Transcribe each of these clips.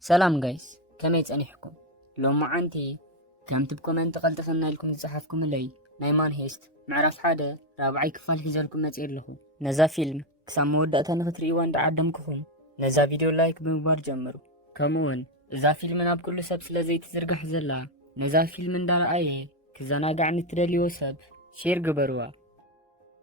سلام جايز كما يتصنيحكم لو معانتي كم تبكم أنت قلتخنا لكم تصحفكم اللي نايمان هيست معرف حدا رابعي كفال حزالكم متير لكم نزا فيلم كسام مودة نختري وان دعدمكم نزا فيديو لايك بمبار جمرو كمون إذا فيلمنا بكل سب سلازي تزرقح زلا نزا فيلم دار عيه كزانا قاعد نترالي وسب شير قبروا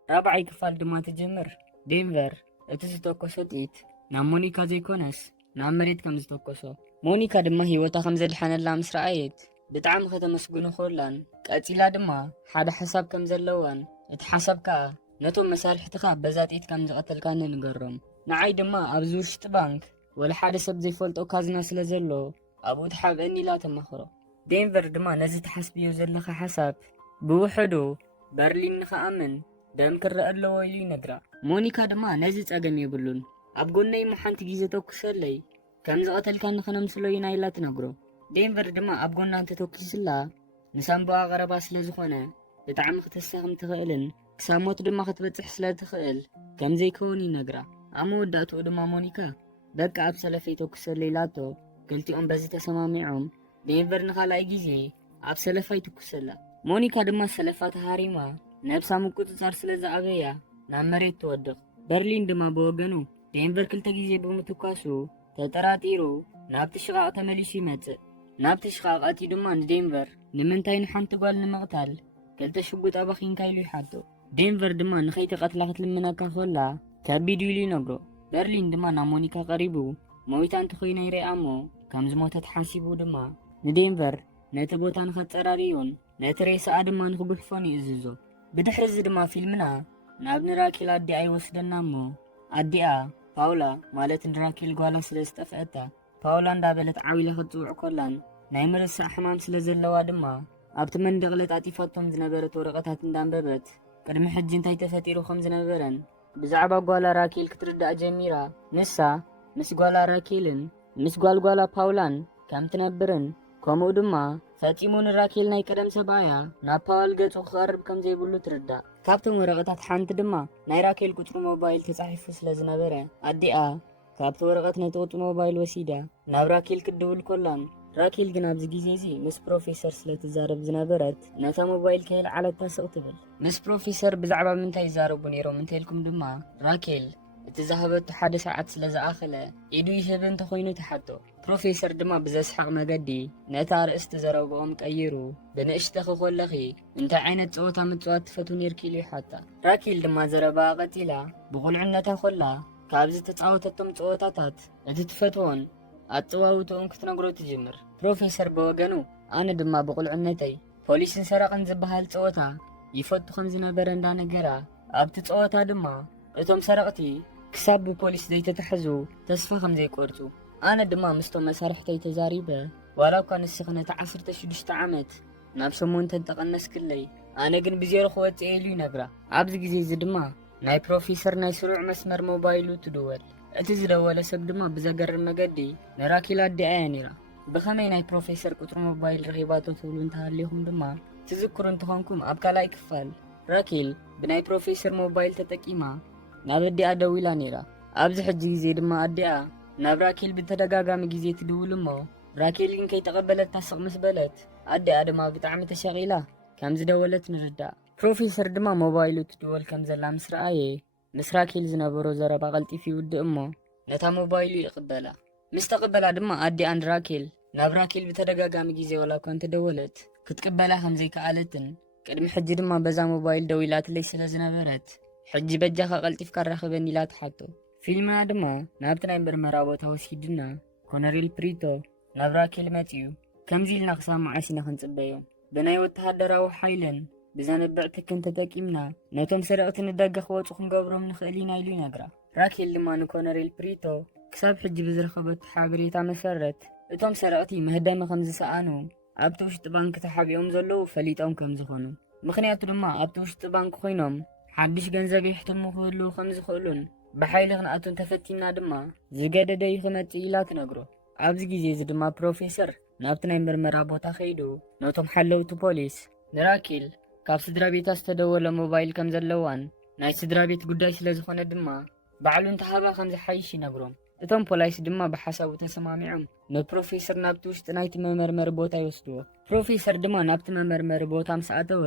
رابعي كفال دما تجمر دينفر اتزتوكو سديت نامونيكا زي كونس نامريت كم زتوكسو مونيكا دما هيوتا خمز الحنلا مس رأيت بتعم ختمسغنو خولان قاتيلا دما حدا حساب كم زلوان اتحسبكا نتو مسالحتكا بزاتيت كم زقتلكا ننغرم نعاي دما ابزور شت بانك ولا حدا سب زي فولتو كازنا سلازلو ابو تحابني لا تمخرو دينفر دما نزي تحسبيو زلخا حساب بوحدو برلين نخامن دم كرأ اللو ويلي نقرأ مونيكا دما نزي تاقم يبلون أبقوني محانت جيزة توكسلي كم زقتل كان خنمسلو ينايلا تنقرو دينفر دما أبقونا أنت توكسلا نسان بوا غربا سلازخونا بتعم ختساقم تخيلن كساموت دما ختبتح سلا تخيل كم زي كوني نقرأ أمو داتو دما مونيكا بقى أبسلفي توكسلي لاتو قلتي أم بزي تسماميعهم دينفر نخالا جيزي أبسلفي توكسلا مونيكا دما سلفات هاريما نفسا مكوتو سلازا أبيا نامريت تودق برلين دما بوغنو دينفر كلتا جيزي بمتوكاسو تتراتيرو نابت شقاق تمليشي ماتت نابت شقاق اتي دمان دينفر نمنتاين حانت قوال نمغتال كلتا شبوت أباخين كايلو حاتو دينفر دمان نخيت قتلاقت لمنا كاخولا كابيدو لي نقرو برلين دمان مونيكا قريبو مويتان تخوينا يري أمو كامز موتت حاسيبو دما ندينفر نتبوتان خطراريون نتريسا دما نخبخفوني إززو بدحرز دما فيلمنا نابن راكي لادي أي وسدنا مو أديا باولا مالت نراكيل قوالا سلستفعتا باولا ندابلت عاويلة خطوع كلان نايمر السا حمام سلزلوا دما أبت من دغلت عطيفاتهم زنبرت ورقتها تندام ببت قدم حجين تاي تفتيرو خمز نبرن بزعبا قوالا راكيل كتردع جميرا نسا مس قوالا راكيلن مس قوالا باولان كام تنبرن كومو دما فاتيمون راكيل ناي كدم سبايا ناباول قطو خارب كم زي بلو تردع كابتن ورقتات حانت دما ناي راكيل كتر موبايل تصحيفو سلازنبرن أديا كابتن ورقت نتوت موبايل وسيدا ناب راكيل كدول كلان راكيل جناب زي مس بروفيسور سلتزارب زنبرت نتا موبايل كيل على التاسق تبل مس بروفيسور بزعبا من تيزاربو نيرو من تيلكم دما راكيل اتزهبت حد ساعات سلازا آخلة إيدو يشبن تخوينو تحتو بروفيسور دما بزاسحق مقدي نتا رئيس زربهم كأيرو بنشتخو خلقي انت عينة صوتا متوات فتو نيركيلي حتى راكيل دما زربا قتيلا بقول عنتا خلا كابز تتعوتتم صوتاتات اتتفتون أتواوتون كتنقرو تجمر بروفيسور بوغنو أنا دما بقول عنتي بوليس سرقن زبهال صوتا يفتو خمزنا برندا نقرا أبت صوتا دما اتم سرقتي كساب بوليس دي تتحزو تسفى خمزي كورتو أنا دما مستو مسارحتي تزاريبه ولو كان السخنة 16 عامت نابسمون تنتقنس كلي أنا قن بزير خوات إيلي نقرا عبز جزيز دما ناي بروفيسور ناي سروع مسمر موبايلو تدول اتزدوله سب دما بزقر مقدي نراكيلات دي آيانيرا بخمي ناي بروفيسور كتر موبايل رغيباتو تولو انتهاليهم دما تذكر انتخانكم أبكا لاي كفال راكيل بناي بروفيسور موبايل تتكيما نابدي أدويلا نيرا أبز حجي زي دما أديا ناب راكيل بتدقاقام جيزي تدول مو راكيل جن كي تقبلت تسق مسبلت أدي أدما بتعم تشغيلا كم زدولت نردا بروفيسور دما موبايلو تدول كم زلا مسرآيه مسراكيل زنبرو زربا غلطي في ود أمو نتا موبايلو يقبلا مستقبلا دما أدي أند راكيل ناب راكيل بتدقاقام جيزي ولا كنت دولت كتقبلا خمزي كآلتن قدم حجي دما بزا موبايل دويلات ليس لزنبرت حجي بجاخا غلطي فكار رخبني لا تحطو فيلم دما نابتنا برمرا وتوسيدنا كونريل بريتو نابراكيل ماتيو كمزيل نقصا معاشنا خنصبيو بناي وتهدراو حيلن بزانبعتك انت تاكيمنا نتوم سرقتن الدقخ وطخن قبرهم نخلينا يلو نقرا راكيل لما نكونريل بريتو كساب حجي بزرخبت حابريتا مسرت اتوم سرقتي مهدام خمز ساانو أبتوشت بانك تحابيهم زلو فليتهم كم زخونو مخنياتو دما أبتوشت بانك خوينهم حدش جنزب يحتمو خلو خمز خلون بحيل خنقاتون تفتينا دما زقادة داي خمت إيلات نقرو أبز جيزيز دما بروفيسور نابتنا مرمرا بوتا خيدو نوتم حلوتو بوليس نراكيل كاب سدرا بيت استدول موبايل كم زلوان ناي سدرا بيت قداي سلازخونة دما بعلو انتحابا خمز حيشي نقروم እቶም ፖላይስ ድማ ብሓሳቡ ተሰማሚዖም ንፕሮፌሰር ናብቲ ውሽጢ ናይቲ መመርመሪ ቦታ ይወስድዎ። ፕሮፌሰር ድማ ናብቲ መመርመሪ ቦታ ምስ ኣተወ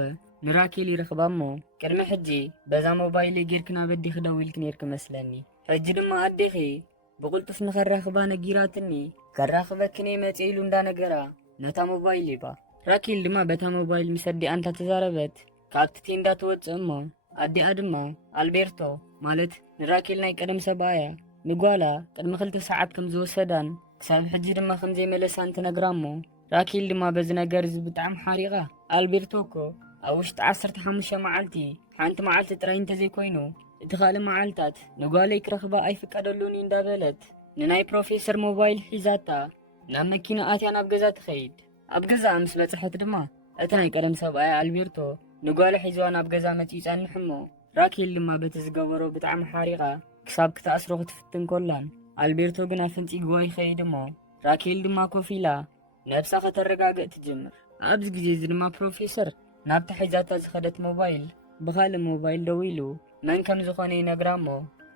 ንራኬል ይረኽባ እሞ ቅድሚ ሕጂ በዛ ሞባይል ጌርክ ናብ ኣዴኺ ደዊልክ ነርክ መስለኒ ሕጂ ድማ ኣዴኺ ብቕልጡፍ ንኸራኽባ ነጊራትኒ ከራኽበክኔ መጽ ኢሉ እንዳነገራ ነታ ሞባይል ይባ። ራኬል ድማ በታ ሞባይል ምስ ኣዲኣ እንታ ተዛረበት ካብቲ ቴንዳ ትወፅእ እሞ ኣዲኣ ድማ ኣልቤርቶ ማለት ንራኬል ናይ ቀደም ሰብኣያ ንጓላ ቅድሚ 2 ሰዓት ከም ዝወሰዳን ክሳብ ሕጂ ድማ ከም ዘይመለሳን ትነግራ እሞ ራኬል ድማ በዚ ነገር እዚ ብጣዕሚ ሓሪቓ ኣልቤርቶ እኮ ኣብ ውሽጢ 15 መዓልቲ ሓንቲ መዓልቲ ጥራይ እንተዘይኮይኑ እቲ ካልእ መዓልታት ንጓለይ ክረኽባ ኣይፍቀደሉኒ እንዳበለት ንናይ ፕሮፌሰር ሞባይል ሒዛታ ናብ መኪና ኣትያ ናብ ገዛ ትኸይድ። ኣብ ገዛ ምስ በፅሐት ድማ እቲ ናይ ቀደም ሰብኣይ ኣልቤርቶ ንጓለ ሒዝዋ ናብ ገዛ መፂኡ ይጸንሕ እሞ ራኬል ድማ በቲ ዝገበሮ ብጣዕሚ ሓሪቓ ክሳብ ክትኣስሮ ክትፍትን ኮላን ኣልቤርቶ ግን ኣፈንፂግዋ ይኸይድ እሞ ራኬል ድማ ኮፍ ኢላ ነብሳ ከተረጋግእ ትጅምር። ኣብዚ ግዜ እዚ ድማ ፕሮፌሰር ናብቲ ሒዛታ ዝኸደት ሞባይል ብኻልእ ሞባይል ደው ኢሉ መን ከም ዝኾነ ይነግራ እሞ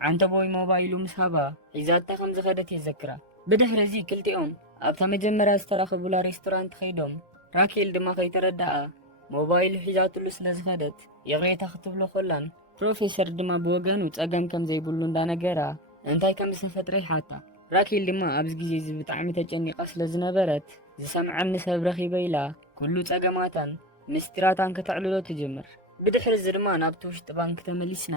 ዓንተ ቦይ ሞባይሉ ምስ ሃባ ሒዛታ ከም ዝኸደት የዘክራ። ብድሕሪ እዚ ክልቲኦም ኣብታ መጀመርያ ዝተራኸቡላ ሬስቶራንት ኸይዶም ራኬል ድማ ከይተረዳኣ ሞባይሉ ሒዛትሉ ስለ ዝኸደት የቕሬታ ክትብሎ ኮላን ፕሮፌሰር ድማ ብወገኑ ጸገም ከም ዘይብሉ እንዳነገራ እንታይ ከም ዝተፈጥረ ይሓታ። ራኬል ድማ ኣብዚ ግዜ እዚ ብጣዕሚ ተጨኒቓ ስለ ዝነበረት ዝሰምዐኒ ሰብ ረኺበ ኢላ ኩሉ ጸገማታን ምስጢራታን ከተዕልሎ ትጅምር። ብድሕሪ እዚ ድማ ናብቲ ውሽጢ ባንኪ ተመሊስና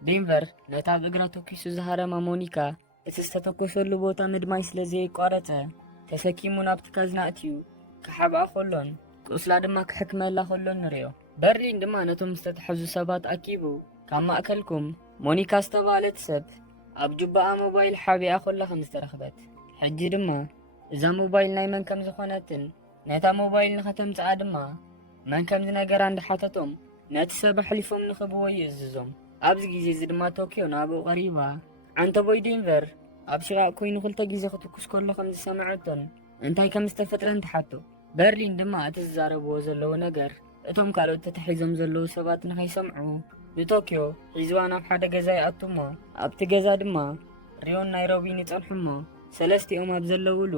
ዴንቨር ነታ ኣብ እግራ ተኪሱ ዝሃረማ ሞኒካ እቲ ዝተተኮሰሉ ቦታ ምድማይ ስለ ዘይቋረፀ ተሰኪሙ ናብቲ ካዝና እትዩ ክሓብኣ ከሎን ቁስላ ድማ ክሕክመላ ከሎን ንሪኦ። በርሊን ድማ ነቶም ዝተተሓዙ ሰባት ኣኪቡ ካብ ማእከልኩም ሞኒካ ዝተባሃለት ሰብ ኣብ ጁባኣ ሞባይል ሓቢኣ ኮላ ከም ዝተረኽበት ሕጂ ድማ እዛ ሞባይል ናይ መን ከም ዝኾነትን ነታ ሞባይል ንኸተምፅኣ ድማ መን ከም ዝነገራ እንዳሓተቶም ነቲ ሰብ ኣሕሊፎም ንኽብዎ ይእዝዞም። ኣብዚ ግዜ እዚ ድማ ቶኪዮ ናብኡ ቀሪባ ዓንተ ቦይ ዴንቨር ኣብ ሽቓቕ ኮይኑ 2 ግዜ ክትኩስ ከሎ ከም ዝሰምዐቶን እንታይ ከም ዝተፈጥረን ትሓቶ። በርሊን ድማ እቲ ዝዛረብዎ ዘለዎ ነገር እቶም ካልኦት ተታሒዞም ዘለዉ ሰባት ንኸይሰምዑ ንቶኪዮ ሒዝዋ ናብ ሓደ ገዛ ይኣቱ እሞ ኣብቲ ገዛ ድማ ሪዮን ናይሮቢን ይጸንሑ እሞ ሰለስቲኦም ኣብ ዘለውሉ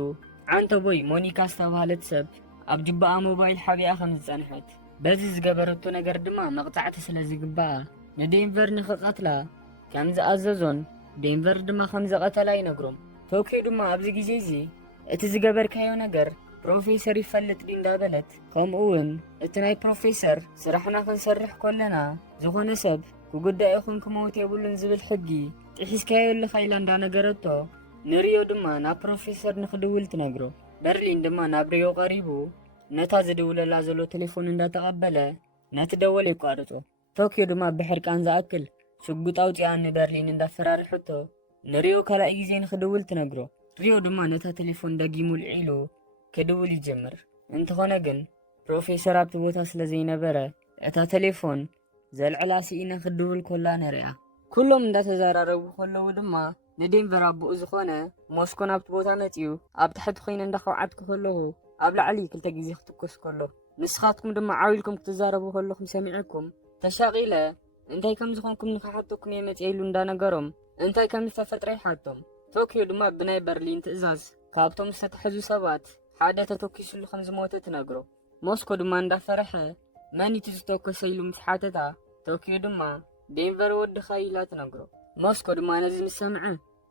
ዓንተ ቦይ ሞኒካ ዝተባሃለት ሰብ ኣብ ጅባኣ ሞባይል ሓቢኣ ከም ዝጸንሐት በዚ ዝገበረቶ ነገር ድማ መቕጻዕቲ ስለ ዝግባኣ ንዴንቨር ንኽቐትላ ከም ዝኣዘዞን ዴንቨር ድማ ከም ዘቐተላ ይነግሮም። ቶኪዮ ድማ ኣብዚ ግዜ እዚ እቲ ዝገበርካዮ ነገር ፕሮፌሰር ይፈልጥ ዲ እንዳበለት ከምኡ እውን እቲ ናይ ፕሮፌሰር ስራሕና ክንሰርሕ ኮለና ዝኾነ ሰብ ክጉዳይ ይኹን ክመውት የብሉን ዝብል ሕጊ ጥሒስካዮ ኢላ እንዳነገረቶ ንሪዮ ድማ ናብ ፕሮፌሰር ንኽድውል ትነግሮ። በርሊን ድማ ናብ ሪዮ ቀሪቡ ነታ ዝድውለላ ዘሎ ቴሌፎን እንዳተቐበለ ነቲ ደወል ይቋርጾ። ቶኪዮ ድማ ብሕርቃን ዝኣክል ሽጉጥ ኣውፂኣ ንበርሊን እንዳፈራርሕቶ ንሪዮ ካልኣይ ግዜ ንኽድውል ትነግሮ። ሪዮ ድማ ነታ ቴሌፎን ደጊሙ ልዒሉ ክድውል ይጀምር። እንተኾነ ግን ፕሮፌሰር ኣብቲ ቦታ ስለ ዘይነበረ እታ ቴሌፎን ዘልዕላ ሲኢና ክድውል ኮላ ነሪያ። ኩሎም እንዳተዘራረቡ ከለዉ ድማ ንዴንቨር ኣቦኡ ዝኾነ ሞስኮ ናብቲ ቦታ መፂኡ ኣብ ታሕቲ ኮይነ እንዳኸውዓትኩ ከለኹ ኣብ ላዕሊ 2 ግዜ ክትኮስ ከሎ ንስኻትኩም ድማ ዓዊልኩም ክትዛረቡ ከለኹም ሰሚዕኩም ተሻቒለ እንታይ ከም ዝኾንኩም ንኸሓተኩም የመፅኢሉ እንዳነገሮም እንታይ ከም ዝተፈጥረ ይሓቶም። ቶኪዮ ድማ ብናይ በርሊን ትእዛዝ ካብቶም ዝተታሕዙ ሰባት ሓደ ተተኪሱሉ ከም ዝሞተ ትነግሮ። ሞስኮ ድማ እንዳፈረሐ መን እቲ ዝተኮሰ ኢሉ ምስ ሓተታ ቶኪዮ ድማ ዴንቨር ወድኻ ኢላ ትነግሮ። ሞስኮ ድማ ነዚ ምስ ሰምዐ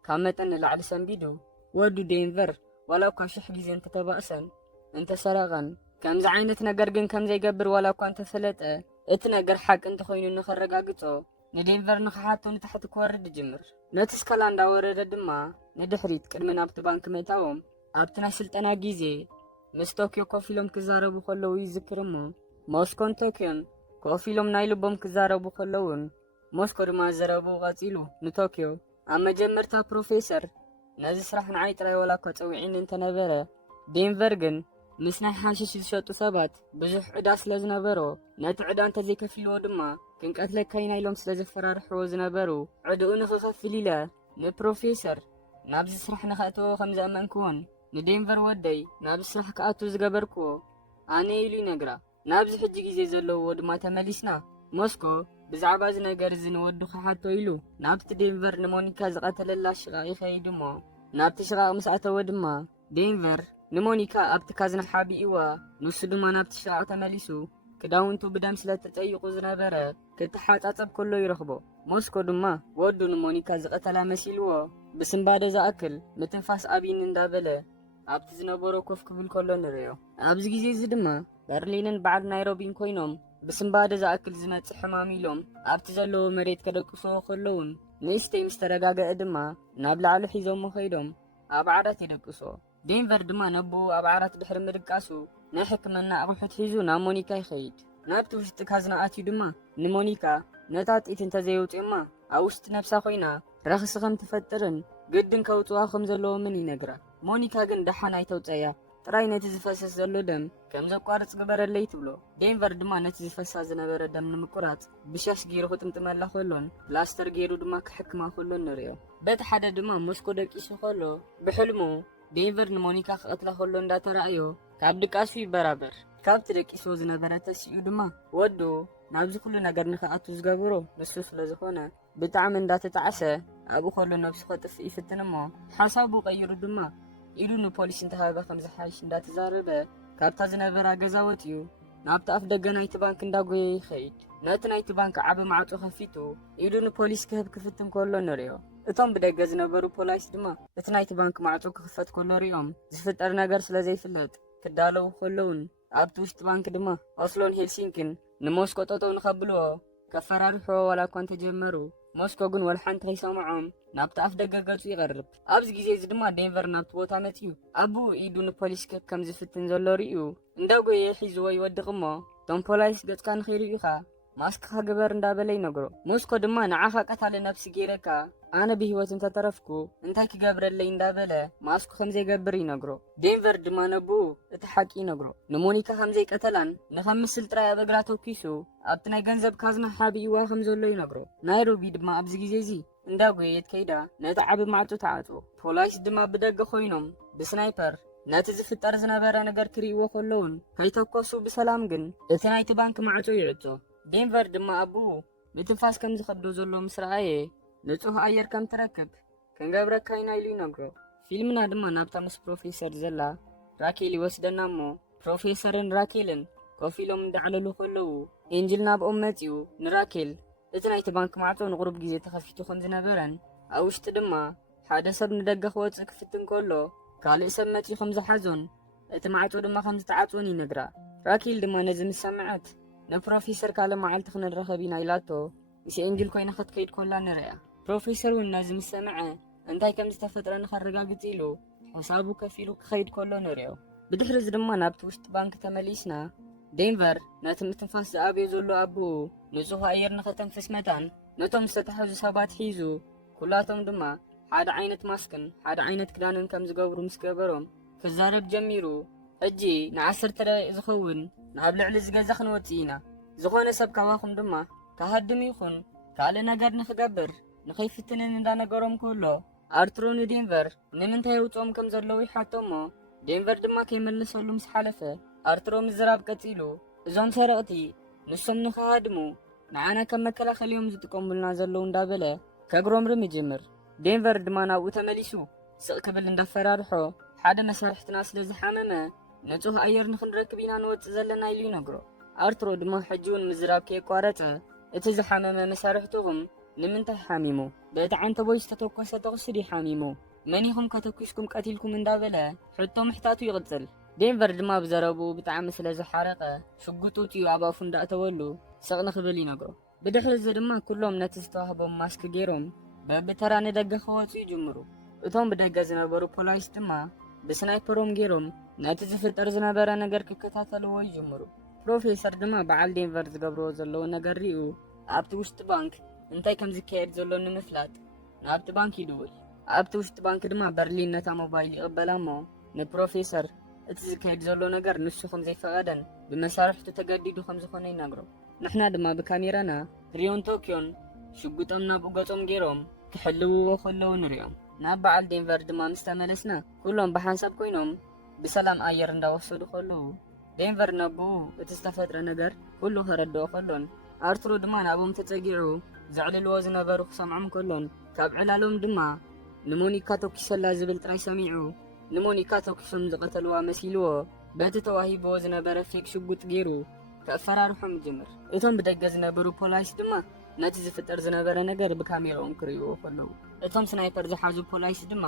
ካብ መጠን ንላዕሊ ሰንቢዱ ወዱ ዴንቨር ዋላ እኳ 1000 ግዜ እንተተባእሰን እንተሰረቐን ከምዚ ዓይነት ነገር ግን ከም ዘይገብር ዋላ እኳ እንተፈለጠ እቲ ነገር ሓቂ እንተኾይኑ ንኸረጋግጾ ንዴንቨር ንኽሓቶ ንታሕቲ ክወርድ ጅምር። ነቲ ስካላ እንዳወረደ ድማ ንድሕሪት ቅድሚ ናብቲ ባንኪ ምእታዎም ኣብቲ ናይ ስልጠና ግዜ ምስ ቶኪዮ ኮፍ ኢሎም ክዛረቡ ከለዉ ይዝክር እሞ ሞስኮን ቶኪዮን ኮፍ ኢሎም ናይ ልቦም ክዛረቡ ከለውን ሞስኮ ድማ ዘረቡ ቀፂሉ ንቶኪዮ ኣብ መጀመርታ ፕሮፌሰር ነዚ ስራሕ ንዓይ ጥራይ ዋላ እኳ ፀዊዒኒ እንተነበረ ዴንቨር ግን ምስ ናይ ሓሽሽ ዝሸጡ ሰባት ብዙሕ ዕዳ ስለ ዝነበሮ ነቲ ዕዳ እንተዘይከፊልዎ ድማ ክንቀትለካ ኢና ኢሎም ስለ ዘፈራርሕዎ ዝነበሩ ዕድኡ ንኽኸፍል ኢለ ንፕሮፌሰር ናብዚ ስራሕ ንኸእትዎ ከም ዘኣመንክዎን ንዴንቨር ወደይ ናብዚ ስራሕ ክኣቱ ዝገበርክዎ ኣነ ኢሉ ይነግራ። ናብዚ ሕጂ ግዜ ዘለውዎ ድማ ተመሊስና ሞስኮ ብዛዕባ እዚ ነገር እዚ ንወዱ ክሓቶ ኢሉ ናብቲ ዴንቨር ንሞኒካ ዝቐተለላ ሽቓቕ ይኸይድ እሞ ናብቲ ሽቓቕ ምስ ኣተወ ድማ ዴንቨር ንሞኒካ ኣብቲ ካዝና ሓቢእዋ ንሱ ድማ ናብቲ ሽቓቕ ተመሊሱ ክዳውንቱ ብደም ስለተጠይቁ ዝነበረ ክትሓጻጸብ ከሎ ይረኽቦ። ሞስኮ ድማ ወዱ ንሞኒካ ዝቐተላ መሲልዎ ብስምባደ ዝኣክል ምትንፋስ ኣብይን እንዳበለ ኣብቲ ዝነበሮ ኮፍ ክብል ከሎ ንሪኦ። ኣብዚ ግዜ እዚ ድማ በርሊንን በዓል ናይሮቢን ኮይኖም ብስምባደ ዝኣክል ዝመጽእ ሕማም ኢሎም ኣብቲ ዘለዎ መሬት ከደቅስዎ ከለውን ንእሽተይ ምስ ተረጋገአ ድማ ናብ ላዕሊ ሒዞሞ ኸይዶም ኣብ ዓራት የደቅስዎ። ዴንቨር ድማ ነብኡ ኣብ ዓራት ድሕሪ ምድቃሱ ናይ ሕክምና ኣቑሑት ሒዙ ናብ ሞኒካ ይኸይድ። ናብቲ ውሽጢ ካዝና ኣትዩ ድማ ንሞኒካ ነታ ጢት እንተዘየውፅማ ኣብ ውሽጢ ነብሳ ኮይና ረኽሲ ከም ትፈጥርን ግድን ከውፅዋ ከም ዘለዎምን ይነግራ። ሞኒካ ግን ደሓን ኣይተውፀያ ጥራይ ነቲ ዝፈሰስ ዘሎ ደም ከም ዘቋርፅ ግበረለይ ትብሎ። ዴንቨር ድማ ነቲ ዝፈሳ ዝነበረ ደም ንምቁራፅ ብሻሽ ገይሩ ክጥምጥመላ ከሎን ፕላስተር ገይሩ ድማ ክሕክማ ከሎን ንሪኦ። በቲ ሓደ ድማ ሞስኮ ደቂሱ ከሎ ብሕልሙ ዴንቨር ንሞኒካ ክቐትላ ከሎ እንዳተራእዮ ካብ ድቃሱ ይበራበር። ካብቲ ደቂስዎ ዝነበረ ተሲኡ ድማ ወዱ ናብዚ ኩሉ ነገር ንኽኣቱ ዝገብሮ ንሱ ስለ ዝኾነ ብጣዕሚ እንዳተጣዓሰ ኣብኡ ከሎ ነብሱ ከጥፍእ ይፍትን እሞ ሓሳቡ ቀይሩ ድማ ኢሉ ንፖሊስ እንተሃበ ከም ዝሓይሽ እንዳተዛረበ ካብታ ዝነበራ ገዛ ወፂኡ ናብቲ ኣፍ ደገ ናይቲ ባንክ እንዳጎየ ይኸይድ። ነቲ ናይቲ ባንክ ዓበ ማዕጾ ከፊቱ ኢሉ ንፖሊስ ክህብ ክፍትን ከሎ ንሪኦ። እቶም ብደገ ዝነበሩ ፖሊስ ድማ እቲ ናይቲ ባንክ ማዕጾ ክኽፈት ከሎ ሪኦም ዝፍጠር ነገር ስለ ዘይፍለጥ ክዳለዉ ከለውን ኣብቲ ውሽጢ ባንክ ድማ ኦስሎን ሄልሲንኪን ንሞስኮ ጠጠው ንኸብልዎ ከፈራርሕዎ ዋላ እኳ እንተጀመሩ ሞስኮ ግን ወልሓንቲ ከይሰምዖም ናብቲ ኣፍ ደገ ገጹ ይቐርብ። ኣብዚ ግዜ እዚ ድማ ዴንቨር ናብቲ ቦታ መፅዩ ኣቡኡ ኢዱ ንፖሊስ ክህብ ከም ዝፍትን ዘሎ ርኢዩ እንዳጎየ ሒዝዎ ይወድቕ እሞ እቶም ፖሊስ ገጽካ ንኸይርዩ ኢኻ ማስክኻ ግበር እንዳበለ ይነግሮ። ሞስኮ ድማ ንዓኻ ቀታሊ ነብሲ ገይረካ ኣነ ብሂወት እንተተረፍኩ እንታይ ክገብረለይ እንዳበለ ማስኩ ከም ዘይገብር ይነግሮ። ዴንቨር ድማ ነብኡ እቲ ሓቂ ይነግሮ። ንሞኒካ ከም ዘይቀተላን ንኸምስል ጥራይ ኣብ እግራ ተኪሱ ኣብቲ ናይ ገንዘብ ካዝና ሓቢእዋ ከም ዘሎ ይነግሮ። ናይሮቢ ድማ ኣብዚ ግዜ እዚ እንዳጎየት ከይዳ ነቲ ዓብ ማዕጾ ተዓጽዎ። ፖሊስ ድማ ብደገ ኮይኖም ብስናይፐር ነቲ ዝፍጠር ዝነበረ ነገር ክሪእዎ ከለውን ከይተኮሱ ብሰላም ግን እቲ ናይቲ ባንክ ማዕጾ ይዕጾ። ዴንቨር ድማ ኣቡኡ ምትንፋስ ከም ዝኸብዶ ዘሎ ምስ ረኣየ ንጹህ ኣየር ከም ትረክብ ክንገብረካ ኢና ኢሉ ይነግሮ። ፊልምና ድማ ናብታ ምስ ፕሮፌሰር ዘላ ራኬል ይወስደና እሞ ፕሮፌሰርን ራኬልን ኮፍ ኢሎም እንዳዕለሉ ከለዉ ኤንጅል ናብኦም መፂኡ ንራኬል እቲ ናይቲ ባንክ ማዕጾ ንቑሩብ ግዜ ተኸፊቱ ከም ዝነበረን ኣብ ውሽጢ ድማ ሓደ ሰብ ንደገ ክወፅእ ክፍትን ከሎ ካልእ ሰብ መፂኡ ከም ዝሓዞን እቲ ማዕጾ ድማ ከም ዝተዓጽወን ይነግራ። ራኬል ድማ ነዚ ምስ ሰምዐት ንፕሮፌሰር ካለ መዓልቲ ክንረኸብ ኢና ኢላቶ ምስ ኤንጅል ኮይና ክትከይድ ኮላ ንሪኣ። ፕሮፌሰር እውን ነዚ ምስ ሰምዐ እንታይ ከም ዝተፈጥረ ንኸረጋግፅ ኢሉ ሓሳቡ ከፍ ኢሉ ክኸይድ ከሎ ንሪኦ። ብድሕሪ እዚ ድማ ናብቲ ውሽጢ ባንክ ተመሊስና ዴንቨር ነቲ ምትንፋስ ዝኣበዮ ዘሎ ኣቡኡ ንጹህ ኣየር ንኸተንፍስ መዳን ነቶም ዝተታሕዙ ሰባት ሒዙ ኩላቶም ድማ ሓደ ዓይነት ማስክን ሓደ ዓይነት ክዳንን ከም ዝገብሩ ምስ ገበሮም ክዛረብ ጀሚሩ ሕጂ ን10 ደቂቕ ዝኸውን ናብ ልዕሊ ዝገዛ ክንወፅእ ኢና ዝኾነ ሰብ ካባኹም ድማ ካሃድም ይኹን ካልእ ነገር ንኽገብር ንኸይፍትንን እንዳነገሮም ከሎ ኣርትሮ ንዴንቨር ንምንታይ የውፅኦም ከም ዘለዉ ይሓቶ እሞ ዴንቨር ድማ ከይመልሰሉ ምስ ሓለፈ ኣርትሮ ምዝራብ ቀፂሉ እዞም ሰረቕቲ ንሶም ንኸሃድሙ ንዓና ከም መከላኸሊዮም ዝጥቀሙልና ዘለዉ እንዳበለ ከግሮምርም ይጅምር። ዴንቨር ድማ ናብኡ ተመሊሱ ስቕ ክብል እንዳፈራርሖ ሓደ መሳርሕትና ስለ ዝሓመመ ንጹህ ኣየር ንኽንረክብ ኢና ንወፅእ ዘለና ኢሉ ይነግሮ። ኣርትሮ ድማ ሕጂ እውን ምዝራብ ከየቋረፀ እቲ ዝሓመመ መሳርሕትኹም ንምንታይ ሓሚሙ በቲ ዓንተቦይ ዝተተኮሰ ተቕስዲ ሓሚሙ መኒኹም ከተኪስኩም ቀቲልኩም እንዳበለ ሕቶ ምሕታቱ ይቕፅል። ዴንቨር ድማ ብዘረቡ ብጣዕሚ ስለ ዝሓረቐ ሽጉጡ ጥዩ ኣብ ኣፉ እንዳእተወሉ ስቕ ንኽብል ይነግሮ። ብድሕሪ እዚ ድማ ኩሎም ነቲ ዝተዋህቦም ማስክ ገይሮም በብተራ ንደገ ክወፁ ይጅምሩ። እቶም ብደገ ዝነበሩ ፖሊስ ድማ ብስናይፐሮም ገይሮም ነቲ ዝፍጠር ዝነበረ ነገር ክከታተልዎ ይጅምሩ። ፕሮፌሰር ድማ በዓል ዴንቨር ዝገብርዎ ዘለዎ ነገር ሪኡ ኣብቲ ውሽጢ ባንክ እንታይ ከም ዝካየድ ዘሎ ንምፍላጥ ናብቲ ባንክ ይድውል። ኣብቲ ውሽጢ ባንክ ድማ በርሊን ነታ ሞባይል ይቕበላ እሞ ንፕሮፌሰር እቲ ዝካየድ ዘሎ ነገር ንሱ ከም ዘይፈቐደን ብመሳርሕቱ ተገዲዱ ከም ዝኾነ ይነግሮ። ንሕና ድማ ብካሜራና ሪዮን ቶኪዮን ሽጉጦም ናብኡ ገጾም ገይሮም ክሕልውዎ ከለዉ ንሪኦም። ናብ በዓል ዴንቨር ድማ ምስ ተመለስና ኩሎም ብሓንሳብ ኮይኖም ብሰላም ኣየር እንዳወሰዱ ከለዉ ዴንቨር ነብኡ እቲ ዝተፈጥረ ነገር ኩሉ ከረድኦ ከሎን ኣርትሮ ድማ ናብኦም ተጸጊዑ ዘዕልልዎ ዝነበሩ ክሰምዖም ከሎን ካብ ዕላሎም ድማ ንሞኒካ ተኪሰላ ዝብል ጥራይ ሰሚዑ ንሞኒካ ተኪሶም ዝቐተልዋ መሲልዎ በቲ ተዋሂብዎ ዝነበረ ፊክ ሽጉጥ ገይሩ ከፈራርሖም ጀመር። እቶም ብደገ ዝነበሩ ፖላይስ ድማ ነቲ ዝፍጠር ዝነበረ ነገር ብካሜራኦም ክርእይዎ ከለዉ እቶም ስናይፐር ዝሓዙ ፖላይስ ድማ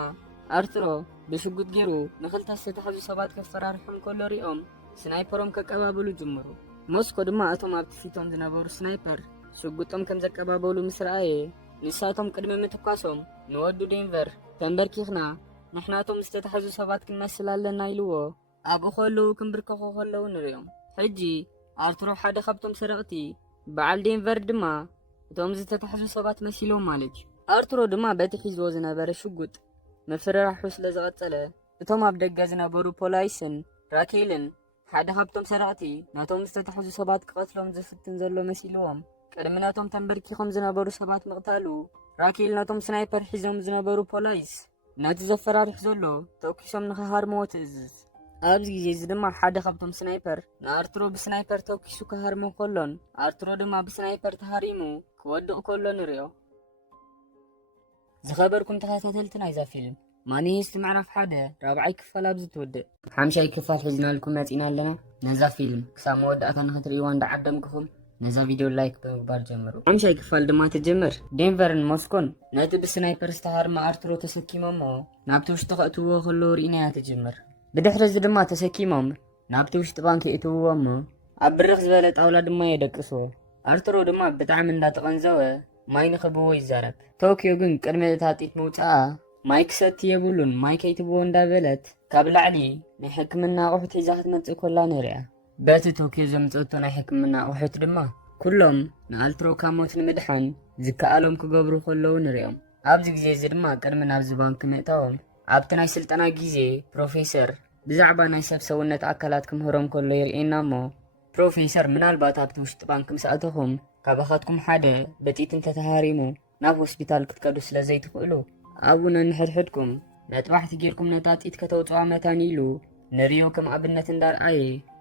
ኣርትሮ ብሽጉጥ ገይሩ ንኽልተ ዝተታሕዙ ሰባት ከፈራርሖም ከሎ ሪኦም ስናይፐሮም ከቀባበሉ ጀመሩ። ሞስኮ ድማ እቶም ኣብቲ ፊቶም ዝነበሩ ስናይፐር ሽጉጦም ከም ዘቀባበሉ ምስ ረኣየ ንሳቶም ቅድሚ ምትኳሶም ንወዱ ዴንቨር ተንበርኪኽና ንሕናቶም ዝተታሕዙ ሰባት ክንመስል ኣለና ኢልዎ ኣብኡ ከለዉ ክንብርከኹ ከለዉ ንሪኦም። ሕጂ ኣርትሮ ሓደ ካብቶም ሰረቕቲ በዓል ዴንቨር ድማ እቶም ዝተታሕዙ ሰባት መሲሎም ማለት እዩ። ኣርትሮ ድማ በቲ ሒዝዎ ዝነበረ ሽጉጥ ምፍርራሑ ስለ ዝቐጸለ እቶም ኣብ ደገ ዝነበሩ ፖላይስን ራኬልን ሓደ ካብቶም ሰረቕቲ ናቶም ዝተታሕዙ ሰባት ክቐትሎም ዝፍትን ዘሎ መሲልዎም ቅድሚ ናቶም ተንበርኪኾም ዝነበሩ ሰባት ምቕታሉ ራኬል ናቶም ስናይፐር ሒዞም ዝነበሩ ፖላይስ ነቲ ዘፈራርሕ ዘሎ ተኪሶም ንኽሃርምዎ ትእዝዝ። ኣብዚ ግዜ እዚ ድማ ሓደ ካብቶም ስናይፐር ንኣርትሮ ብስናይፐር ተኪሱ ክሃርሞ ከሎን ኣርትሮ ድማ ብስናይፐር ተሃሪሙ ክወድቕ ከሎ ንሪኦ። ዝኸበርኩም ተኸታተልቲ ናይዛ ፊልም ማኒሄስት ምዕራፍ 1 ራብዓይ ክፋል ኣብዚ ትወድእ። ሓምሻይ ክፋል ሒዝናልኩም መፂና ኣለና። ነዛ ፊልም ክሳብ መወዳእታ ንኽትርእይዋ እንዳዓደምክኹም ነዛ ቪድዮ ላይክ ብምግባር ጀምሩ። ሓምሻይ ክፋል ድማ ትጅምር። ዴንቨርን ሞስኮን ነቲ ብስናይፐር ዝተሃርመ ኣርትሮ ተሰኪሞሞ ናብቲ ውሽጢ ከእትውዎ ከለዉ ርኢናያ ትጅምር። ብድሕሪ እዚ ድማ ተሰኪሞም ናብቲ ውሽጢ ባንኪ እትውዎሞ ኣብ ብርኽ ዝበለ ጣውላ ድማ የደቅስዎ። ኣርትሮ ድማ ብጣዕሚ እንዳተቐንዘወ ማይ ንኽብዎ ይዛረብ። ቶኪዮ ግን ቅድሚ እታ ጢት መውፅኣ ማይ ክሰቲ የብሉን ማይ ከይትብዎ እንዳበለት ካብ ላዕሊ ናይ ሕክምና ኣቑሑት ሒዛ ክትመፅእ ኮላ ንሪኣ። በቲ ቶኪዮ ዘምፀቶ ናይ ሕክምና ኣቑሑት ድማ ኩሎም ንኣርትሮ ካብ ሞት ንምድሓን ዝከኣሎም ክገብሩ ከለዉ ንሪኦም። ኣብዚ ግዜ እዚ ድማ ቅድሚ ናብዚ ባንኪ ምእታዎም ኣብቲ ናይ ስልጠና ግዜ ፕሮፌሰር ብዛዕባ ናይ ሰብ ሰውነት ኣካላት ክምህሮም ከሎ ይርኤና እሞ ፕሮፌሰር ምናልባት ኣብቲ ውሽጢ ባንኪ ምስ ኣተኹም ካባኻትኩም ሓደ በጢት እንተተሃሪሙ ናብ ሆስፒታል ክትከዱ ስለ ዘይትኽእሉ ኣብኡ ነንሕድሕድኩም ነጥባሕቲ ጌርኩም ነታ ጢት ከተውፅዋ መታን ኢሉ ንሪዮ ከም ኣብነት እንዳርኣየ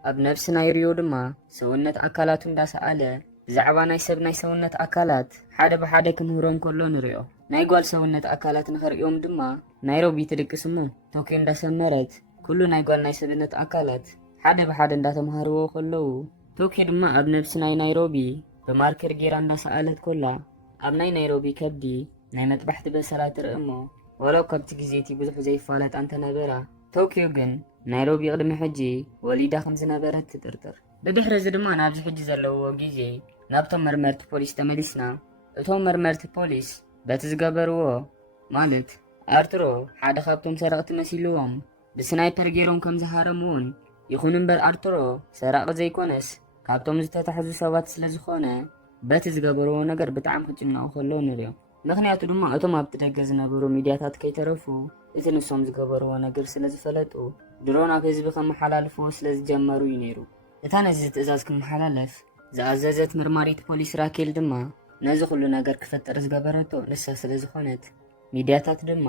ኣብ ነብሲ ናይ ሪዮ ድማ ሰውነት ኣካላቱ እንዳሰኣለ ብዛዕባ ናይ ሰብ ናይ ሰውነት ኣካላት ሓደ ብሓደ ክምህሮም ከሎ ንሪኦ። ናይ ጓል ሰውነት ኣካላት ንኽሪኦም ድማ ናይሮቢ ትድቅስ እሞ ቶኪዮ እንዳሰመረት ኩሉ ናይ ጓል ናይ ሰብነት ኣካላት ሓደ ብሓደ እንዳተምሃርዎ ከለዉ ቶኪዮ ድማ ኣብ ነብሲ ናይ ናይሮቢ ብማርከር ጌራ እንዳሰኣለት ኮላ ኣብ ናይ ናይሮቢ ከብዲ ናይ መጥባሕቲ በሰላ ትርኢ እሞ ወላው ካብቲ ግዜ እቲ ብዙሕ ዘይፋለጣ እንተነበራ ቶኪዮ ግን ናይሮቢ ቅድሚ ሕጂ ወሊዳ ከም ዝነበረት ትጥርጥር። ብድሕሪ እዚ ድማ ናብዚ ሕጂ ዘለውዎ ግዜ ናብቶም መርመርቲ ፖሊስ ተመሊስና። እቶም መርመርቲ ፖሊስ በቲ ዝገበርዎ ማለት ኣርትሮ ሓደ ካብቶም ሰረቕቲ መሲልዎም ብስናይፐር ገይሮም ከም ዝሃረምውን ይኹን እምበር ኣርትሮ ሰራቂ ዘይኮነስ ካብቶም ዝተታሕዙ ሰባት ስለ ዝኾነ በቲ ዝገበርዎ ነገር ብጣዕሚ ክጭንቁ ከለዉ ንሪኦም። ምክንያቱ ድማ እቶም ኣብቲ ደገ ዝነበሩ ሚድያታት ከይተረፉ እቲ ንሶም ዝገበርዎ ነገር ስለ ዝፈለጡ ድሮ ናብ ህዝቢ ከመሓላልፍዎ ስለ ዝጀመሩ እዩ ነይሩ። እታ ነዚ ትእዛዝ ክመሓላለፍ ዝኣዘዘት መርማሪት ፖሊስ ራኬል ድማ ነዚ ኩሉ ነገር ክፈጠር ዝገበረቶ ንሳ ስለ ዝኾነት ሚድያታት ድማ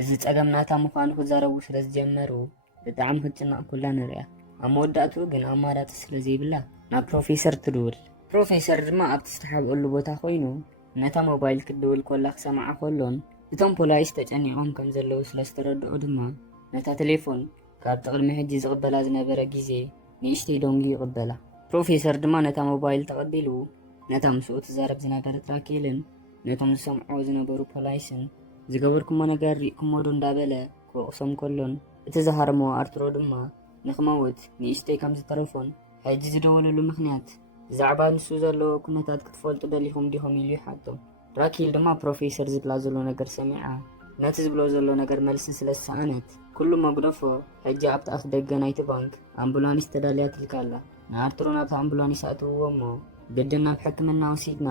እዚ ፀገም ናታ ምዃኑ ክዛረቡ ስለ ዝጀመሩ ብጣዕሚ ክትጭናቕ ኩላ ንሪኣ። ኣብ መወዳእትኡ ግን ኣማራፂ ስለ ዘይብላ ናብ ፕሮፌሰር ትድውል። ፕሮፌሰር ድማ ኣብቲ ዝተሓብአሉ ቦታ ኮይኑ ነታ ሞባይል ክትድውል ኮላ ክሰምዓ ከሎን እቶም ፖላይስ ተጨኒቖም ከም ዘለዉ ስለ ዝተረድኡ ድማ ነታ ቴሌፎን ካብቲ ቅድሚ ሕጂ ዝቕበላ ዝነበረ ግዜ ንእሽተይ ዶንጊ ይቕበላ። ፕሮፌሰር ድማ ነታ ሞባይል ተቐቢሉ ነታ ምስኡ ትዛረብ ዝነበረት ራኬልን ነቶም ዝሰምዕዎ ዝነበሩ ፖላይስን ዝገበርኩሞ ነገር ሪእኩሞ ዶ እንዳበለ ክወቕሶም ከሎን እቲ ዝሃርምዎ ኣርትሮ ድማ ንኽመውት ንእሽተይ ከም ዝተረፎን ሕጂ ዝደወለሉ ምክንያት ብዛዕባ ንሱ ዘለዎ ኩነታት ክትፈልጡ ደሊኹም ዲኹም ኢሉ ይሓቶም። ራኬል ድማ ፕሮፌሰር ዝብላ ዘሎ ነገር ሰሚዓ ነቲ ዝብሎ ዘሎ ነገር መልሲ ስለ ዝሰኣነት ኩሉ መጉደፎ ሕጂ ኣብቲ ኣፍ ደገ ናይቲ ባንክ ኣምቡላንስ ተዳልያ ትልካላ። ንኣርትሮ ናብቲ ኣምቡላንስ ኣእትውዎ እሞ ግድን ናብ ሕክምና ወሲድና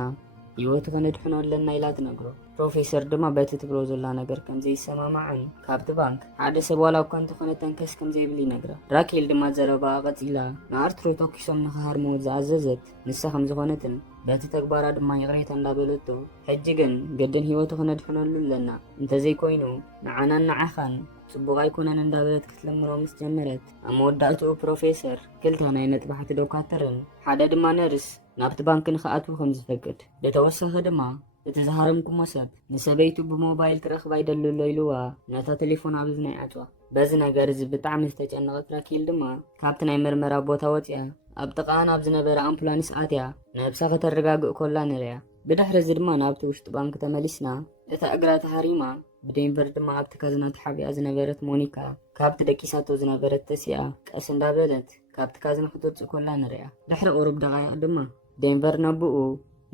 ህይወቱ ከነድሕኖ ኣለና ኢላ ትነግሮ። ፕሮፌሰር ድማ በቲ ትብሎ ዘላ ነገር ከም ዘይሰማማዕን ካብቲ ባንክ ሓደ ሰብ ዋላ እኳ እንተኾነ ተንከስ ከም ዘይብል ይነግራ። ራኬል ድማ ዘረባ ቀፂላ ንኣርትሮ ተኪሶም ንኽሃርምዎ ዝኣዘዘት ንሳ ከም ዝኾነትን በቲ ተግባራ ድማ ይቕሬታ እንዳበለቶ ሕጂ ግን ግድን ህይወቱ ከነድሕነሉ ኣለና እንተዘይኮይኑ ንዓናን ንዓኻን ጽቡቕ ኣይኮነን እንዳበለት ክትለምኖ ምስ ጀመረት ኣብ መወዳእትኡ ፕሮፌሰር ክልተ ናይ መጥባሕቲ ዶክተርን ሓደ ድማ ነርስ ናብቲ ባንክ ንኽኣትዉ ከም ዝፈቅድ ብተወሳኺ ድማ እቲ ዝሃረምኩሞ ሰብ ንሰበይቱ ብሞባይል ክረኽባ ይደልሎ ኢልዋ ነታ ቴሌፎን ኣብ እዝና ይኣትዋ። በዚ ነገር እዚ ብጣዕሚ ዝተጨነቐት ራኬል ድማ ካብቲ ናይ ምርመራ ቦታ ወፂያ ኣብ ጥቓኣ ናብ ዝነበረ ኣምቡላንስ ኣትያ ነብሳ ከተረጋግእ ኮላ ንሪያ። ብድሕሪ እዚ ድማ ናብቲ ውሽጢ ባንክ ተመሊስና እታ እግራ ተሃሪማ ብዴንቨር ድማ ኣብቲ ካዝና ተሓቢኣ ዝነበረት ሞኒካ ካብቲ ደቂሳቶ ዝነበረት ተሲኣ ቀስ እንዳበለት ካብቲ ካዝና ክትወፅእ ኮላ ንሪያ። ድሕሪ ቁሩብ ደቓይቕ ድማ ዴንቨር ነብኡ